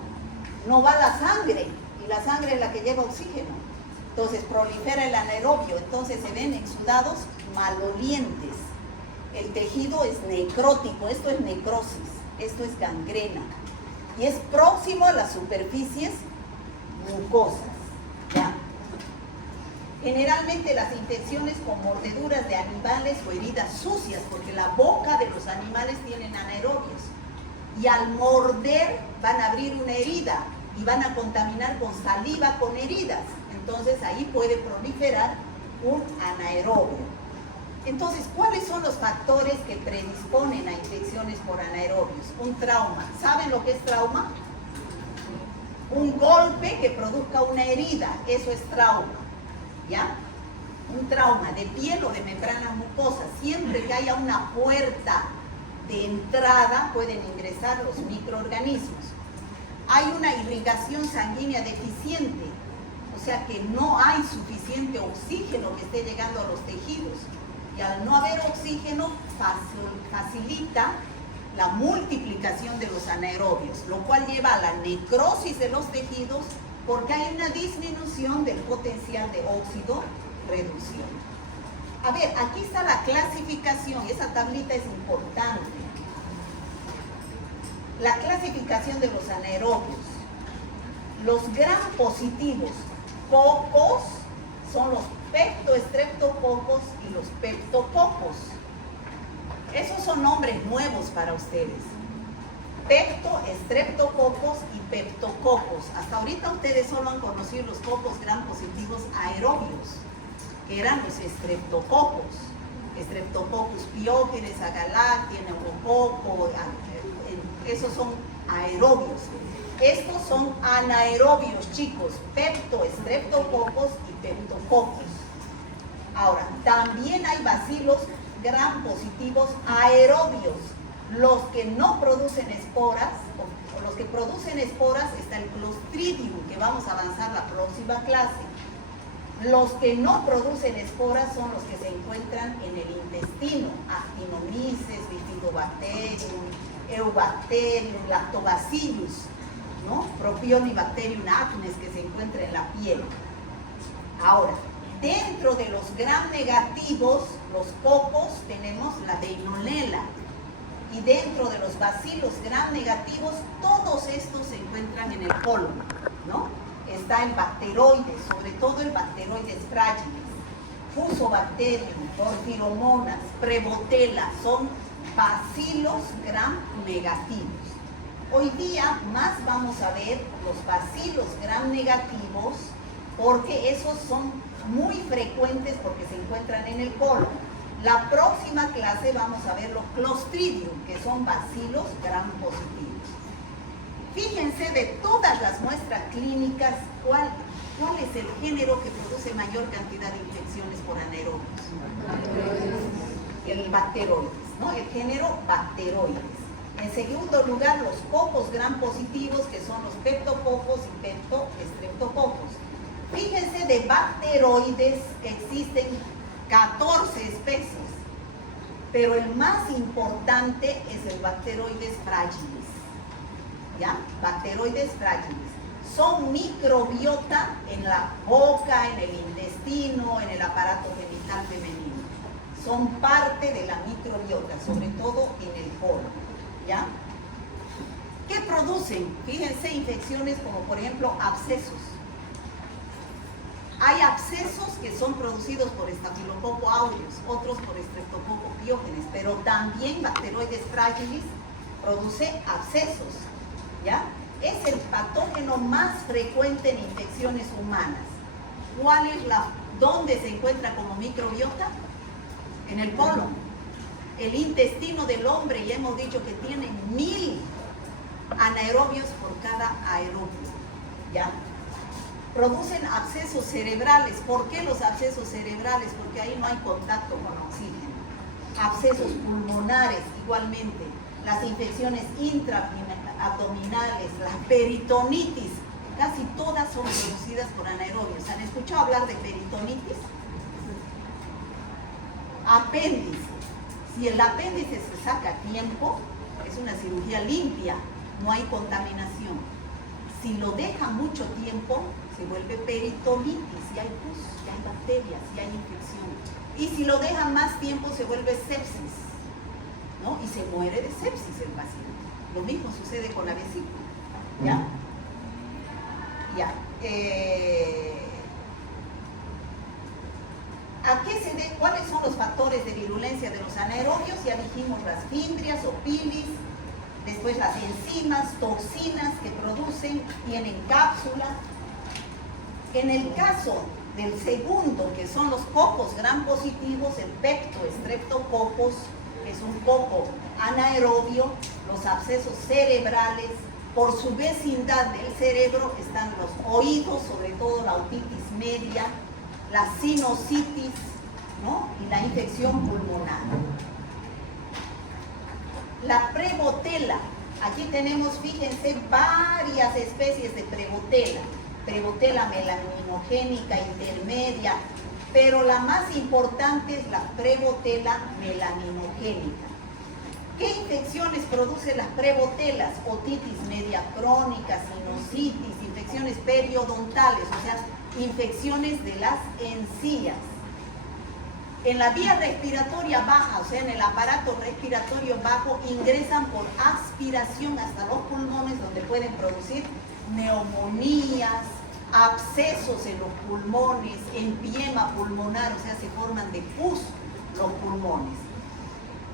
no va la sangre, y la sangre es la que lleva oxígeno. Entonces prolifera el anaerobio, entonces se ven exudados malolientes. El tejido es necrótico, esto es necrosis, esto es gangrena. Y es próximo a las superficies mucosas. ¿Ya? Generalmente las infecciones con mordeduras de animales o heridas sucias, porque la boca de los animales tienen anaerobios. Y al morder van a abrir una herida y van a contaminar con saliva con heridas. Entonces ahí puede proliferar un anaerobio. Entonces, ¿cuáles son los factores que predisponen a infecciones por anaerobios? Un trauma. ¿Saben lo que es trauma? Un golpe que produzca una herida, eso es trauma. ¿Ya? Un trauma de piel o de membranas mucosas. Siempre que haya una puerta de entrada pueden ingresar los microorganismos. Hay una irrigación sanguínea deficiente, o sea que no hay suficiente oxígeno que esté llegando a los tejidos. Y al no haber oxígeno facilita la multiplicación de los anaerobios, lo cual lleva a la necrosis de los tejidos porque hay una disminución del potencial de óxido reducción. A ver, aquí está la clasificación, esa tablita es importante. La clasificación de los anaerobios. Los gram positivos, pocos, son los peptoestreptococos y los peptococos. Esos son nombres nuevos para ustedes. Peptoestreptococos y peptococos. Hasta ahorita ustedes solo han conocido los cocos gram positivos aerobios, que eran los estreptococos. Streptococcus pyogenes, agalactia, neumococo, esos son aerobios. Estos son anaerobios, chicos, peptoestreptococos y peptococos. Ahora, también hay bacilos gram positivos aerobios. Los que no producen esporas, o los que producen esporas, está el Clostridium, que vamos a avanzar la próxima clase. Los que no producen esporas son los que se encuentran en el intestino, Actinomyces, Bifidobacterium, Eubacterium, Lactobacillus, ¿no? Propionibacterium acnes, que se encuentra en la piel. Ahora, dentro de los gram negativos, los cocos, tenemos la Beinonella. Y dentro de los bacilos gram negativos, todos estos se encuentran en el colon, ¿no? Está el bacteroides, sobre todo el bacteroides fragilis, Fusobacterium, Porphyromonas, Prevotella, son bacilos gram negativos. Hoy día más vamos a ver los bacilos gram negativos, porque esos son muy frecuentes porque se encuentran en el colon. La próxima clase vamos a ver los Clostridium, que son bacilos gram positivos. Fíjense de todas las muestras clínicas, ¿cuál es el género que produce mayor cantidad de infecciones por anaerobios? El bacteroides, ¿no? El género bacteroides. En segundo lugar, los cocos gram positivos, que son los peptococos y peptoestreptococos. Fíjense, de bacteroides existen 14 especies, pero el más importante es el Bacteroides fragilis. ¿Ya? Bacteroides fragilis. Son microbiota en la boca, en el intestino, en el aparato genital femenino. Son parte de la microbiota, sobre todo en el colon. ¿Ya? ¿Qué producen? Fíjense, infecciones como por ejemplo abscesos. Hay abscesos que son producidos por Staphylococcus aureus, otros por Streptococcus pyogenes, pero también Bacteroides fragilis produce abscesos, ¿ya? Es el patógeno más frecuente en infecciones humanas. ¿Dónde se encuentra como microbiota? En el colon. El intestino del hombre, ya hemos dicho que tiene 1000 anaerobios por cada aerobio, ¿ya? Producen abscesos cerebrales. ¿Por qué los abscesos cerebrales? Porque ahí no hay contacto con oxígeno. Abscesos pulmonares igualmente. Las infecciones intraabdominales, la peritonitis, casi todas son producidas por anaerobios. ¿Han escuchado hablar de peritonitis? Apéndice. Si el apéndice se saca a tiempo, es una cirugía limpia, no hay contaminación. Si lo deja mucho tiempo, se vuelve peritonitis, si hay pus, si hay bacterias, si hay infección. Y si lo deja más tiempo, se vuelve sepsis, ¿no? Y se muere de sepsis el paciente. Lo mismo sucede con la vesícula, ¿ya? Ya. ¿Cuáles son los factores de virulencia de los anaerobios? Ya dijimos las fimbrias o pilis, después las enzimas, toxinas que producen, tienen cápsula. En el caso del segundo, que son los cocos gram positivos, el peptoestreptococos, que es un coco anaerobio, los abscesos cerebrales, por su vecindad del cerebro están los oídos, sobre todo la otitis media, la sinusitis, ¿no? Y la infección pulmonar. La Prevotella, aquí tenemos, fíjense, varias especies de Prevotella. Prevotella melaninogénica intermedia, pero la más importante es la Prevotella melaninogénica. ¿Qué infecciones producen las prevotelas? Otitis media crónica, sinusitis, infecciones periodontales, o sea, infecciones de las encías. En la vía respiratoria baja, o sea, en el aparato respiratorio bajo, ingresan por aspiración hasta los pulmones, donde pueden producir neumonías, abscesos en los pulmones, empiema pulmonar, o sea, se forman de pus los pulmones.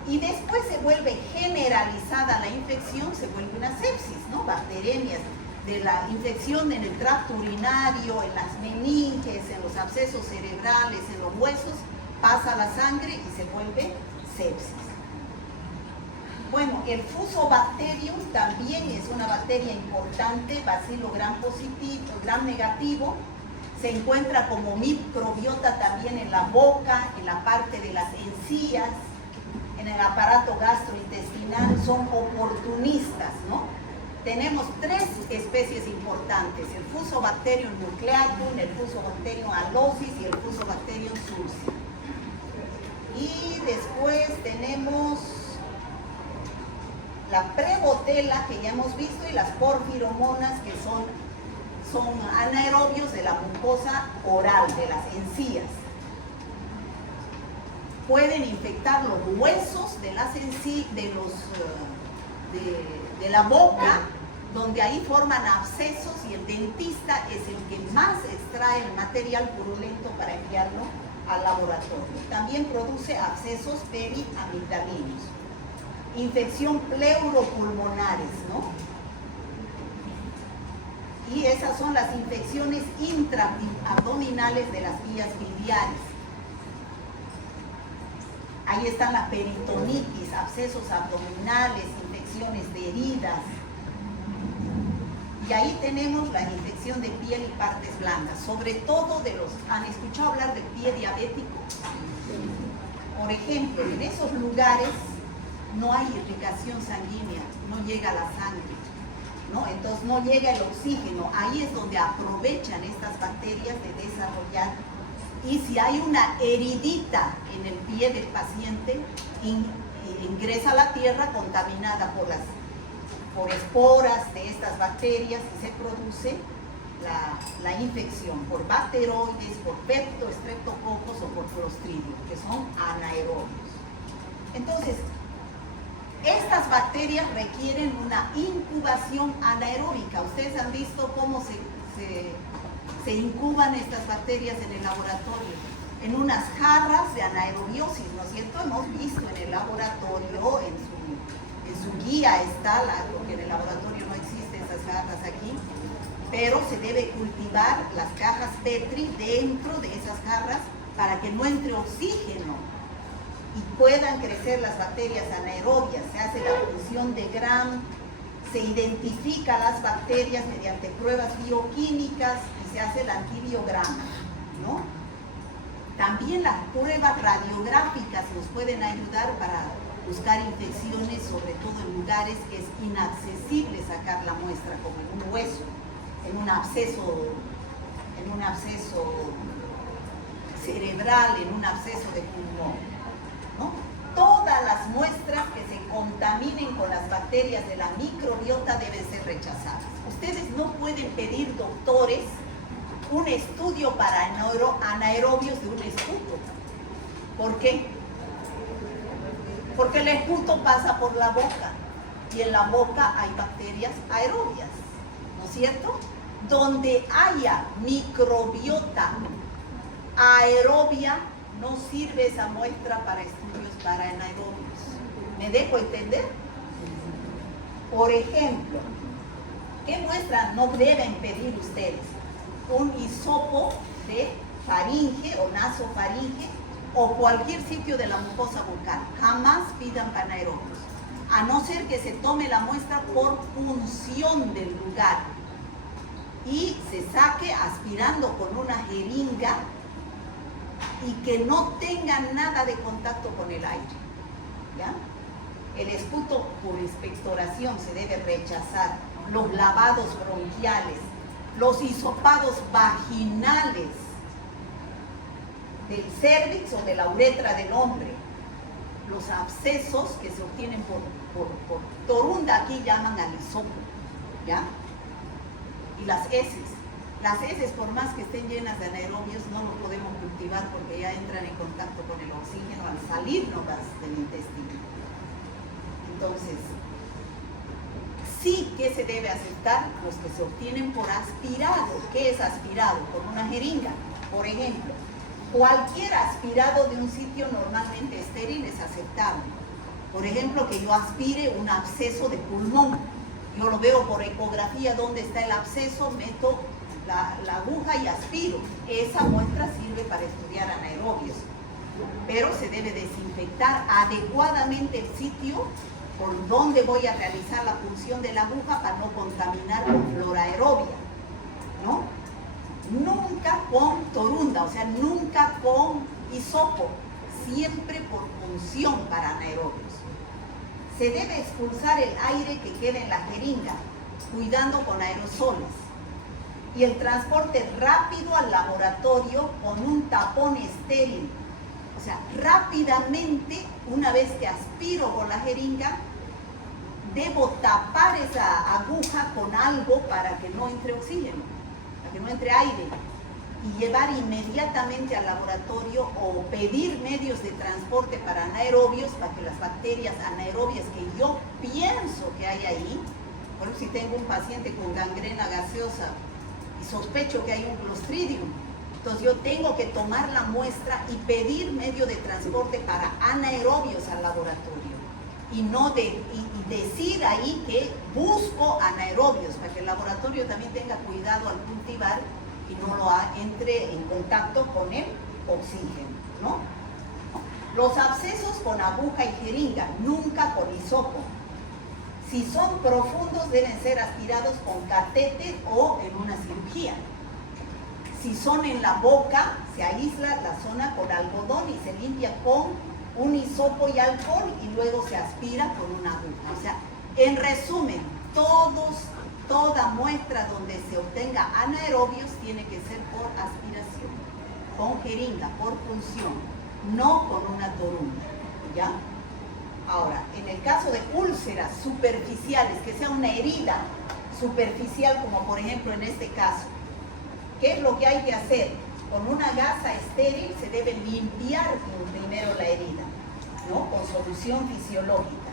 Y después se vuelve generalizada la infección, se vuelve una sepsis, ¿no? Bacteremias de la infección en el tracto urinario, en las meninges, en los abscesos cerebrales, en los huesos, pasa a la sangre y se vuelve sepsis. Bueno, el Fusobacterium también es una bacteria importante, bacilo gram positivo, gram negativo. Se encuentra como microbiota también en la boca, en la parte de las encías, en el aparato gastrointestinal. Son oportunistas, ¿no? Tenemos 3 especies importantes: el Fusobacterium nucleatum, el Fusobacterium alosis y el Fusobacterium sulci. Y después tenemos la prebotela, que ya hemos visto, y las porfiromonas, que son anaerobios de la mucosa oral, de las encías. Pueden infectar los huesos de las encías, de la boca, donde ahí forman abscesos, y el dentista es el que más extrae el material purulento para enviarlo al laboratorio. También produce abscesos periamigdalinos. Infección pleuropulmonares, ¿no? Y esas son las infecciones intraabdominales de las vías biliares. Ahí están la peritonitis, abscesos abdominales, infecciones de heridas. Y ahí tenemos la infección de piel y partes blancas, sobre todo de los... ¿Han escuchado hablar del pie diabético? Por ejemplo, en esos lugares no hay irrigación sanguínea, no llega la sangre, ¿no? Entonces no llega el oxígeno. Ahí es donde aprovechan estas bacterias de desarrollar. Y si hay una heridita en el pie del paciente, ingresa a la tierra contaminada por esporas de estas bacterias, y se produce la infección por bacteroides, por peptostreptococos o por clostridium, que son anaerobios. Entonces, estas bacterias requieren una incubación anaeróbica. Ustedes han visto cómo se incuban estas bacterias en el laboratorio, en unas jarras de anaerobiosis, ¿no es cierto? Hemos visto en el laboratorio, en su guía está, porque en el laboratorio no existen esas jarras aquí, pero se debe cultivar las cajas Petri dentro de esas jarras para que no entre oxígeno y puedan crecer las bacterias anaerobias. Se hace la función de Gram, se identifica las bacterias mediante pruebas bioquímicas y se hace el antibiograma, ¿no? También las pruebas radiográficas nos pueden ayudar para buscar infecciones, sobre todo en lugares que es inaccesible sacar la muestra, como en un hueso, en un absceso cerebral, en un absceso de pulmón, ¿no? Todas las muestras que se contaminen con las bacterias de la microbiota deben ser rechazadas. Ustedes no pueden pedir, doctores, un estudio para anaerobios de un esputo. ¿Por qué? Porque el esputo pasa por la boca y en la boca hay bacterias aerobias, ¿no es cierto? Donde haya microbiota aerobia, no sirve esa muestra para estudios para anaerobios. ¿Me dejo entender? Por ejemplo, ¿qué muestra no deben pedir ustedes? Un hisopo de faringe o nasofaringe o cualquier sitio de la mucosa bucal. Jamás pidan para anaerobios, a no ser que se tome la muestra por punción del lugar y se saque aspirando con una jeringa y que no tenga nada de contacto con el aire, ¿ya? El esputo por expectoración se debe rechazar, los lavados bronquiales, los hisopados vaginales del cérvix o de la uretra del hombre, los abscesos que se obtienen por torunda, aquí llaman al hisopo, ¿ya? Y las heces. Las heces, por más que estén llenas de anaerobios, no los podemos cultivar porque ya entran en contacto con el oxígeno. malignas del intestino. Entonces, sí que se debe aceptar los que se obtienen por aspirado. ¿Qué es aspirado? Con una jeringa. Por ejemplo, cualquier aspirado de un sitio normalmente estéril es aceptable. Por ejemplo, que yo aspire un absceso de pulmón. Yo lo veo por ecografía dónde está el absceso, meto la aguja y aspiro. Esa muestra sirve para estudiar anaerobios. Pero se debe desinfectar adecuadamente el sitio por donde voy a realizar la punción de la aguja para no contaminar con flora aerobia, ¿no? Nunca con torunda, o sea, nunca con hisopo, siempre por punción para anaerobios. Se debe expulsar el aire que queda en la jeringa, cuidando con aerosoles. Y el transporte rápido al laboratorio con un tapón estéril. O sea, rápidamente, una vez que aspiro con la jeringa, debo tapar esa aguja con algo para que no entre oxígeno, para que no entre aire, y llevar inmediatamente al laboratorio o pedir medios de transporte para anaerobios, para que las bacterias anaerobias que yo pienso que hay ahí, por ejemplo, si tengo un paciente con gangrena gaseosa y sospecho que hay un Clostridium, entonces yo tengo que tomar la muestra y pedir medio de transporte para anaerobios al laboratorio. Y no y decir ahí que busco anaerobios, para que el laboratorio también tenga cuidado al cultivar y no lo entre en contacto con el oxígeno, ¿no? Los abscesos con aguja y jeringa, nunca con hisopo. Si son profundos deben ser aspirados con catéter o en una cirugía. Si son en la boca, se aísla la zona con algodón y se limpia con un hisopo y alcohol y luego se aspira con una aguja. O sea, en resumen, toda muestra donde se obtenga anaerobios tiene que ser por aspiración, con jeringa, por punción, no con una torunda, ¿ya? Ahora, en el caso de úlceras superficiales, que sea una herida superficial, como por ejemplo en este caso, ¿qué es lo que hay que hacer? Con una gasa estéril se debe limpiar primero la herida, ¿no? Con solución fisiológica,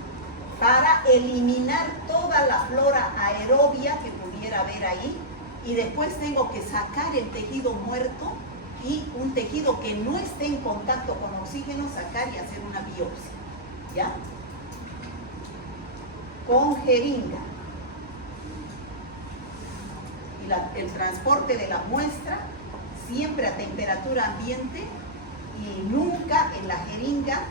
para eliminar toda la flora aerobia que pudiera haber ahí, y después tengo que sacar el tejido muerto y un tejido que no esté en contacto con oxígeno, sacar y hacer una biopsia, ¿ya? Con jeringa. Y el transporte de la muestra siempre a temperatura ambiente y nunca en la jeringa,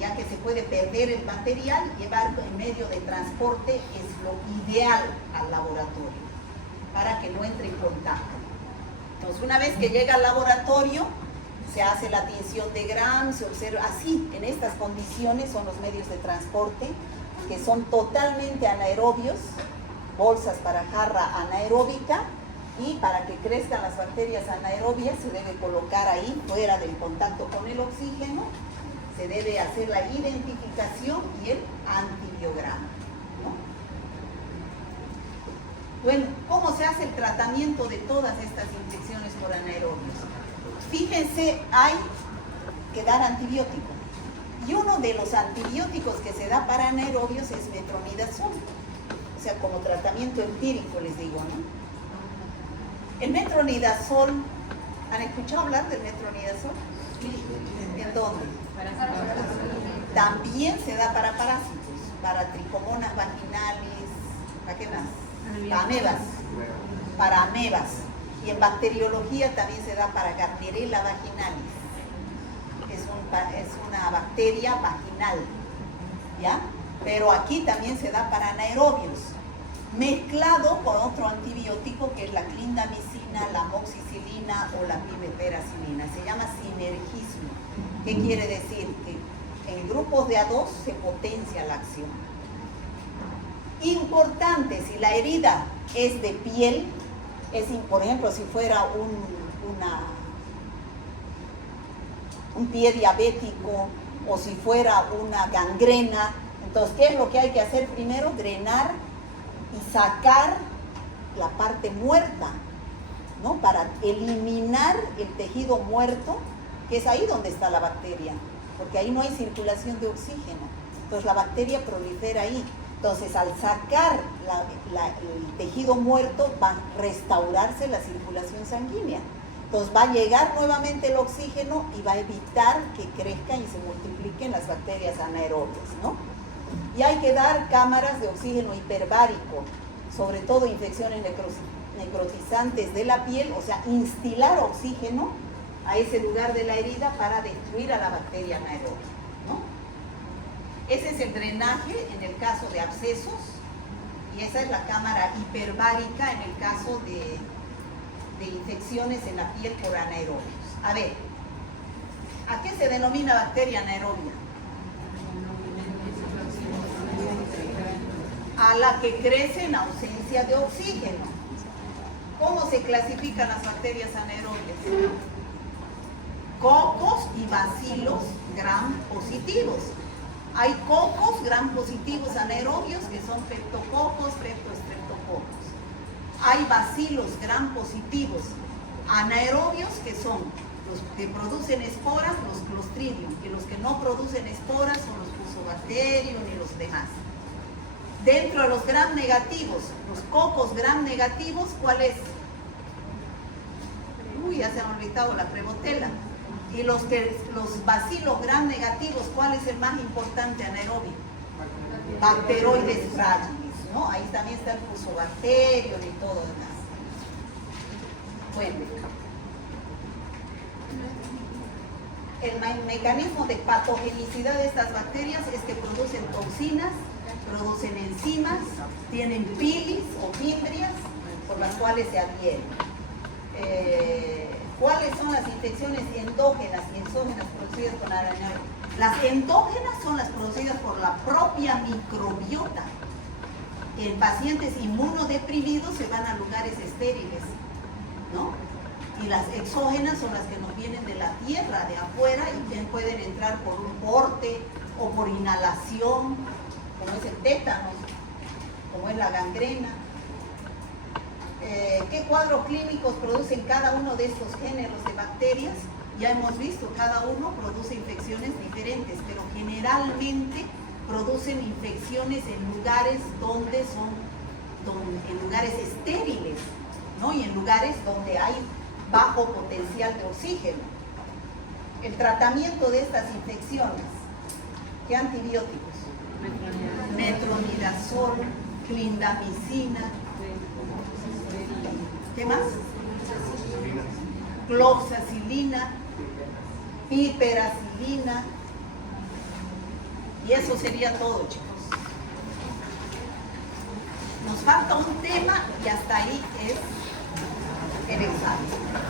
ya que se puede perder el material, llevar en medio de transporte es lo ideal al laboratorio, para que no entre en contacto. Entonces, una vez que llega al laboratorio, se hace la tinción de Gram, se observa, así, en estas condiciones son los medios de transporte, que son totalmente anaerobios, bolsas para jarra anaeróbica, y para que crezcan las bacterias anaerobias se debe colocar ahí, fuera del contacto con el oxígeno, se debe hacer la identificación y el antibiograma, ¿no? Bueno, ¿cómo se hace el tratamiento de todas estas infecciones por anaerobios? Fíjense, hay que dar antibiótico. Y uno de los antibióticos que se da para anaerobios es metronidazol. O sea, como tratamiento empírico, les digo, ¿no? El metronidazol, ¿han escuchado hablar del metronidazol? ¿En dónde? También se da para parásitos, para tricomonas vaginalis, ¿para qué más? Para amebas, para amebas. Y en bacteriología también se da para Gardnerella vaginalis. Es una bacteria vaginal, ¿ya? Pero aquí también se da para anaerobios, mezclado con otro antibiótico que es la clindamicina, la amoxicilina o la pimeteracilina. Se llama sinergismo. ¿Qué quiere decir? Que en grupos de A2 se potencia la acción. Importante, si la herida es de piel, por ejemplo, si fuera un pie diabético o si fuera una gangrena, entonces, ¿qué es lo que hay que hacer primero? Drenar y sacar la parte muerta, ¿no? Para eliminar el tejido muerto, que es ahí donde está la bacteria. porque ahí no hay circulación de oxígeno. Entonces la bacteria prolifera ahí. Entonces al sacar el tejido muerto va a restaurarse la circulación sanguínea. Entonces va a llegar nuevamente el oxígeno y va a evitar que crezcan y se multipliquen las bacterias anaerobias, ¿no? Y hay que dar cámaras de oxígeno hiperbárico, sobre todo infecciones necrotizantes de la piel, o sea, instilar oxígeno a ese lugar de la herida para destruir a la bacteria anaerobia, ¿no? Ese es el drenaje en el caso de abscesos y esa es la cámara hiperbárica en el caso de infecciones en la piel por anaerobios. A ver, ¿a qué se denomina bacteria anaerobia? A la que crece en ausencia de oxígeno. ¿Cómo se clasifican las bacterias anaerobias? Cocos y bacilos gram positivos. Hay cocos gram positivos anaerobios que son peptococos, streptococos. Hay bacilos gram positivos anaerobios que son los que producen esporas, los Clostridium, y los que no producen esporas son los Fusobacterium y los demás. Dentro de los gram negativos, los cocos gram negativos, ¿cuál es? Uy, ya se han olvidado la Prevotella. Y los bacilos gram negativos, ¿cuál es el más importante anaerobio? Bacteroides fragilis, ¿no? Ahí también está el Fusobacterium y todo demás. Bueno, el mecanismo de patogenicidad de estas bacterias es que producen toxinas, producen enzimas, tienen pilis o fimbrias por las cuales se adhieren. ¿Cuáles son las infecciones endógenas y exógenas producidas por la araña? Las endógenas son las producidas por la propia microbiota. En pacientes inmunodeprimidos se van a lugares estériles, ¿no? Y las exógenas son las que nos vienen de la tierra, de afuera, y bien pueden entrar por un corte o por inhalación, como es el tétanos, como es la gangrena. ¿Qué cuadros clínicos producen cada uno de estos géneros de bacterias? Ya hemos visto, cada uno produce infecciones diferentes, pero generalmente producen infecciones en lugares en lugares estériles, ¿no? Y en lugares donde hay bajo potencial de oxígeno. El tratamiento de estas infecciones, ¿qué antibióticos? Metronidazol, clindamicina, ¿qué más? Cloxacilina, piperacilina, y eso sería todo, chicos. Nos falta un tema y hasta ahí es el examen.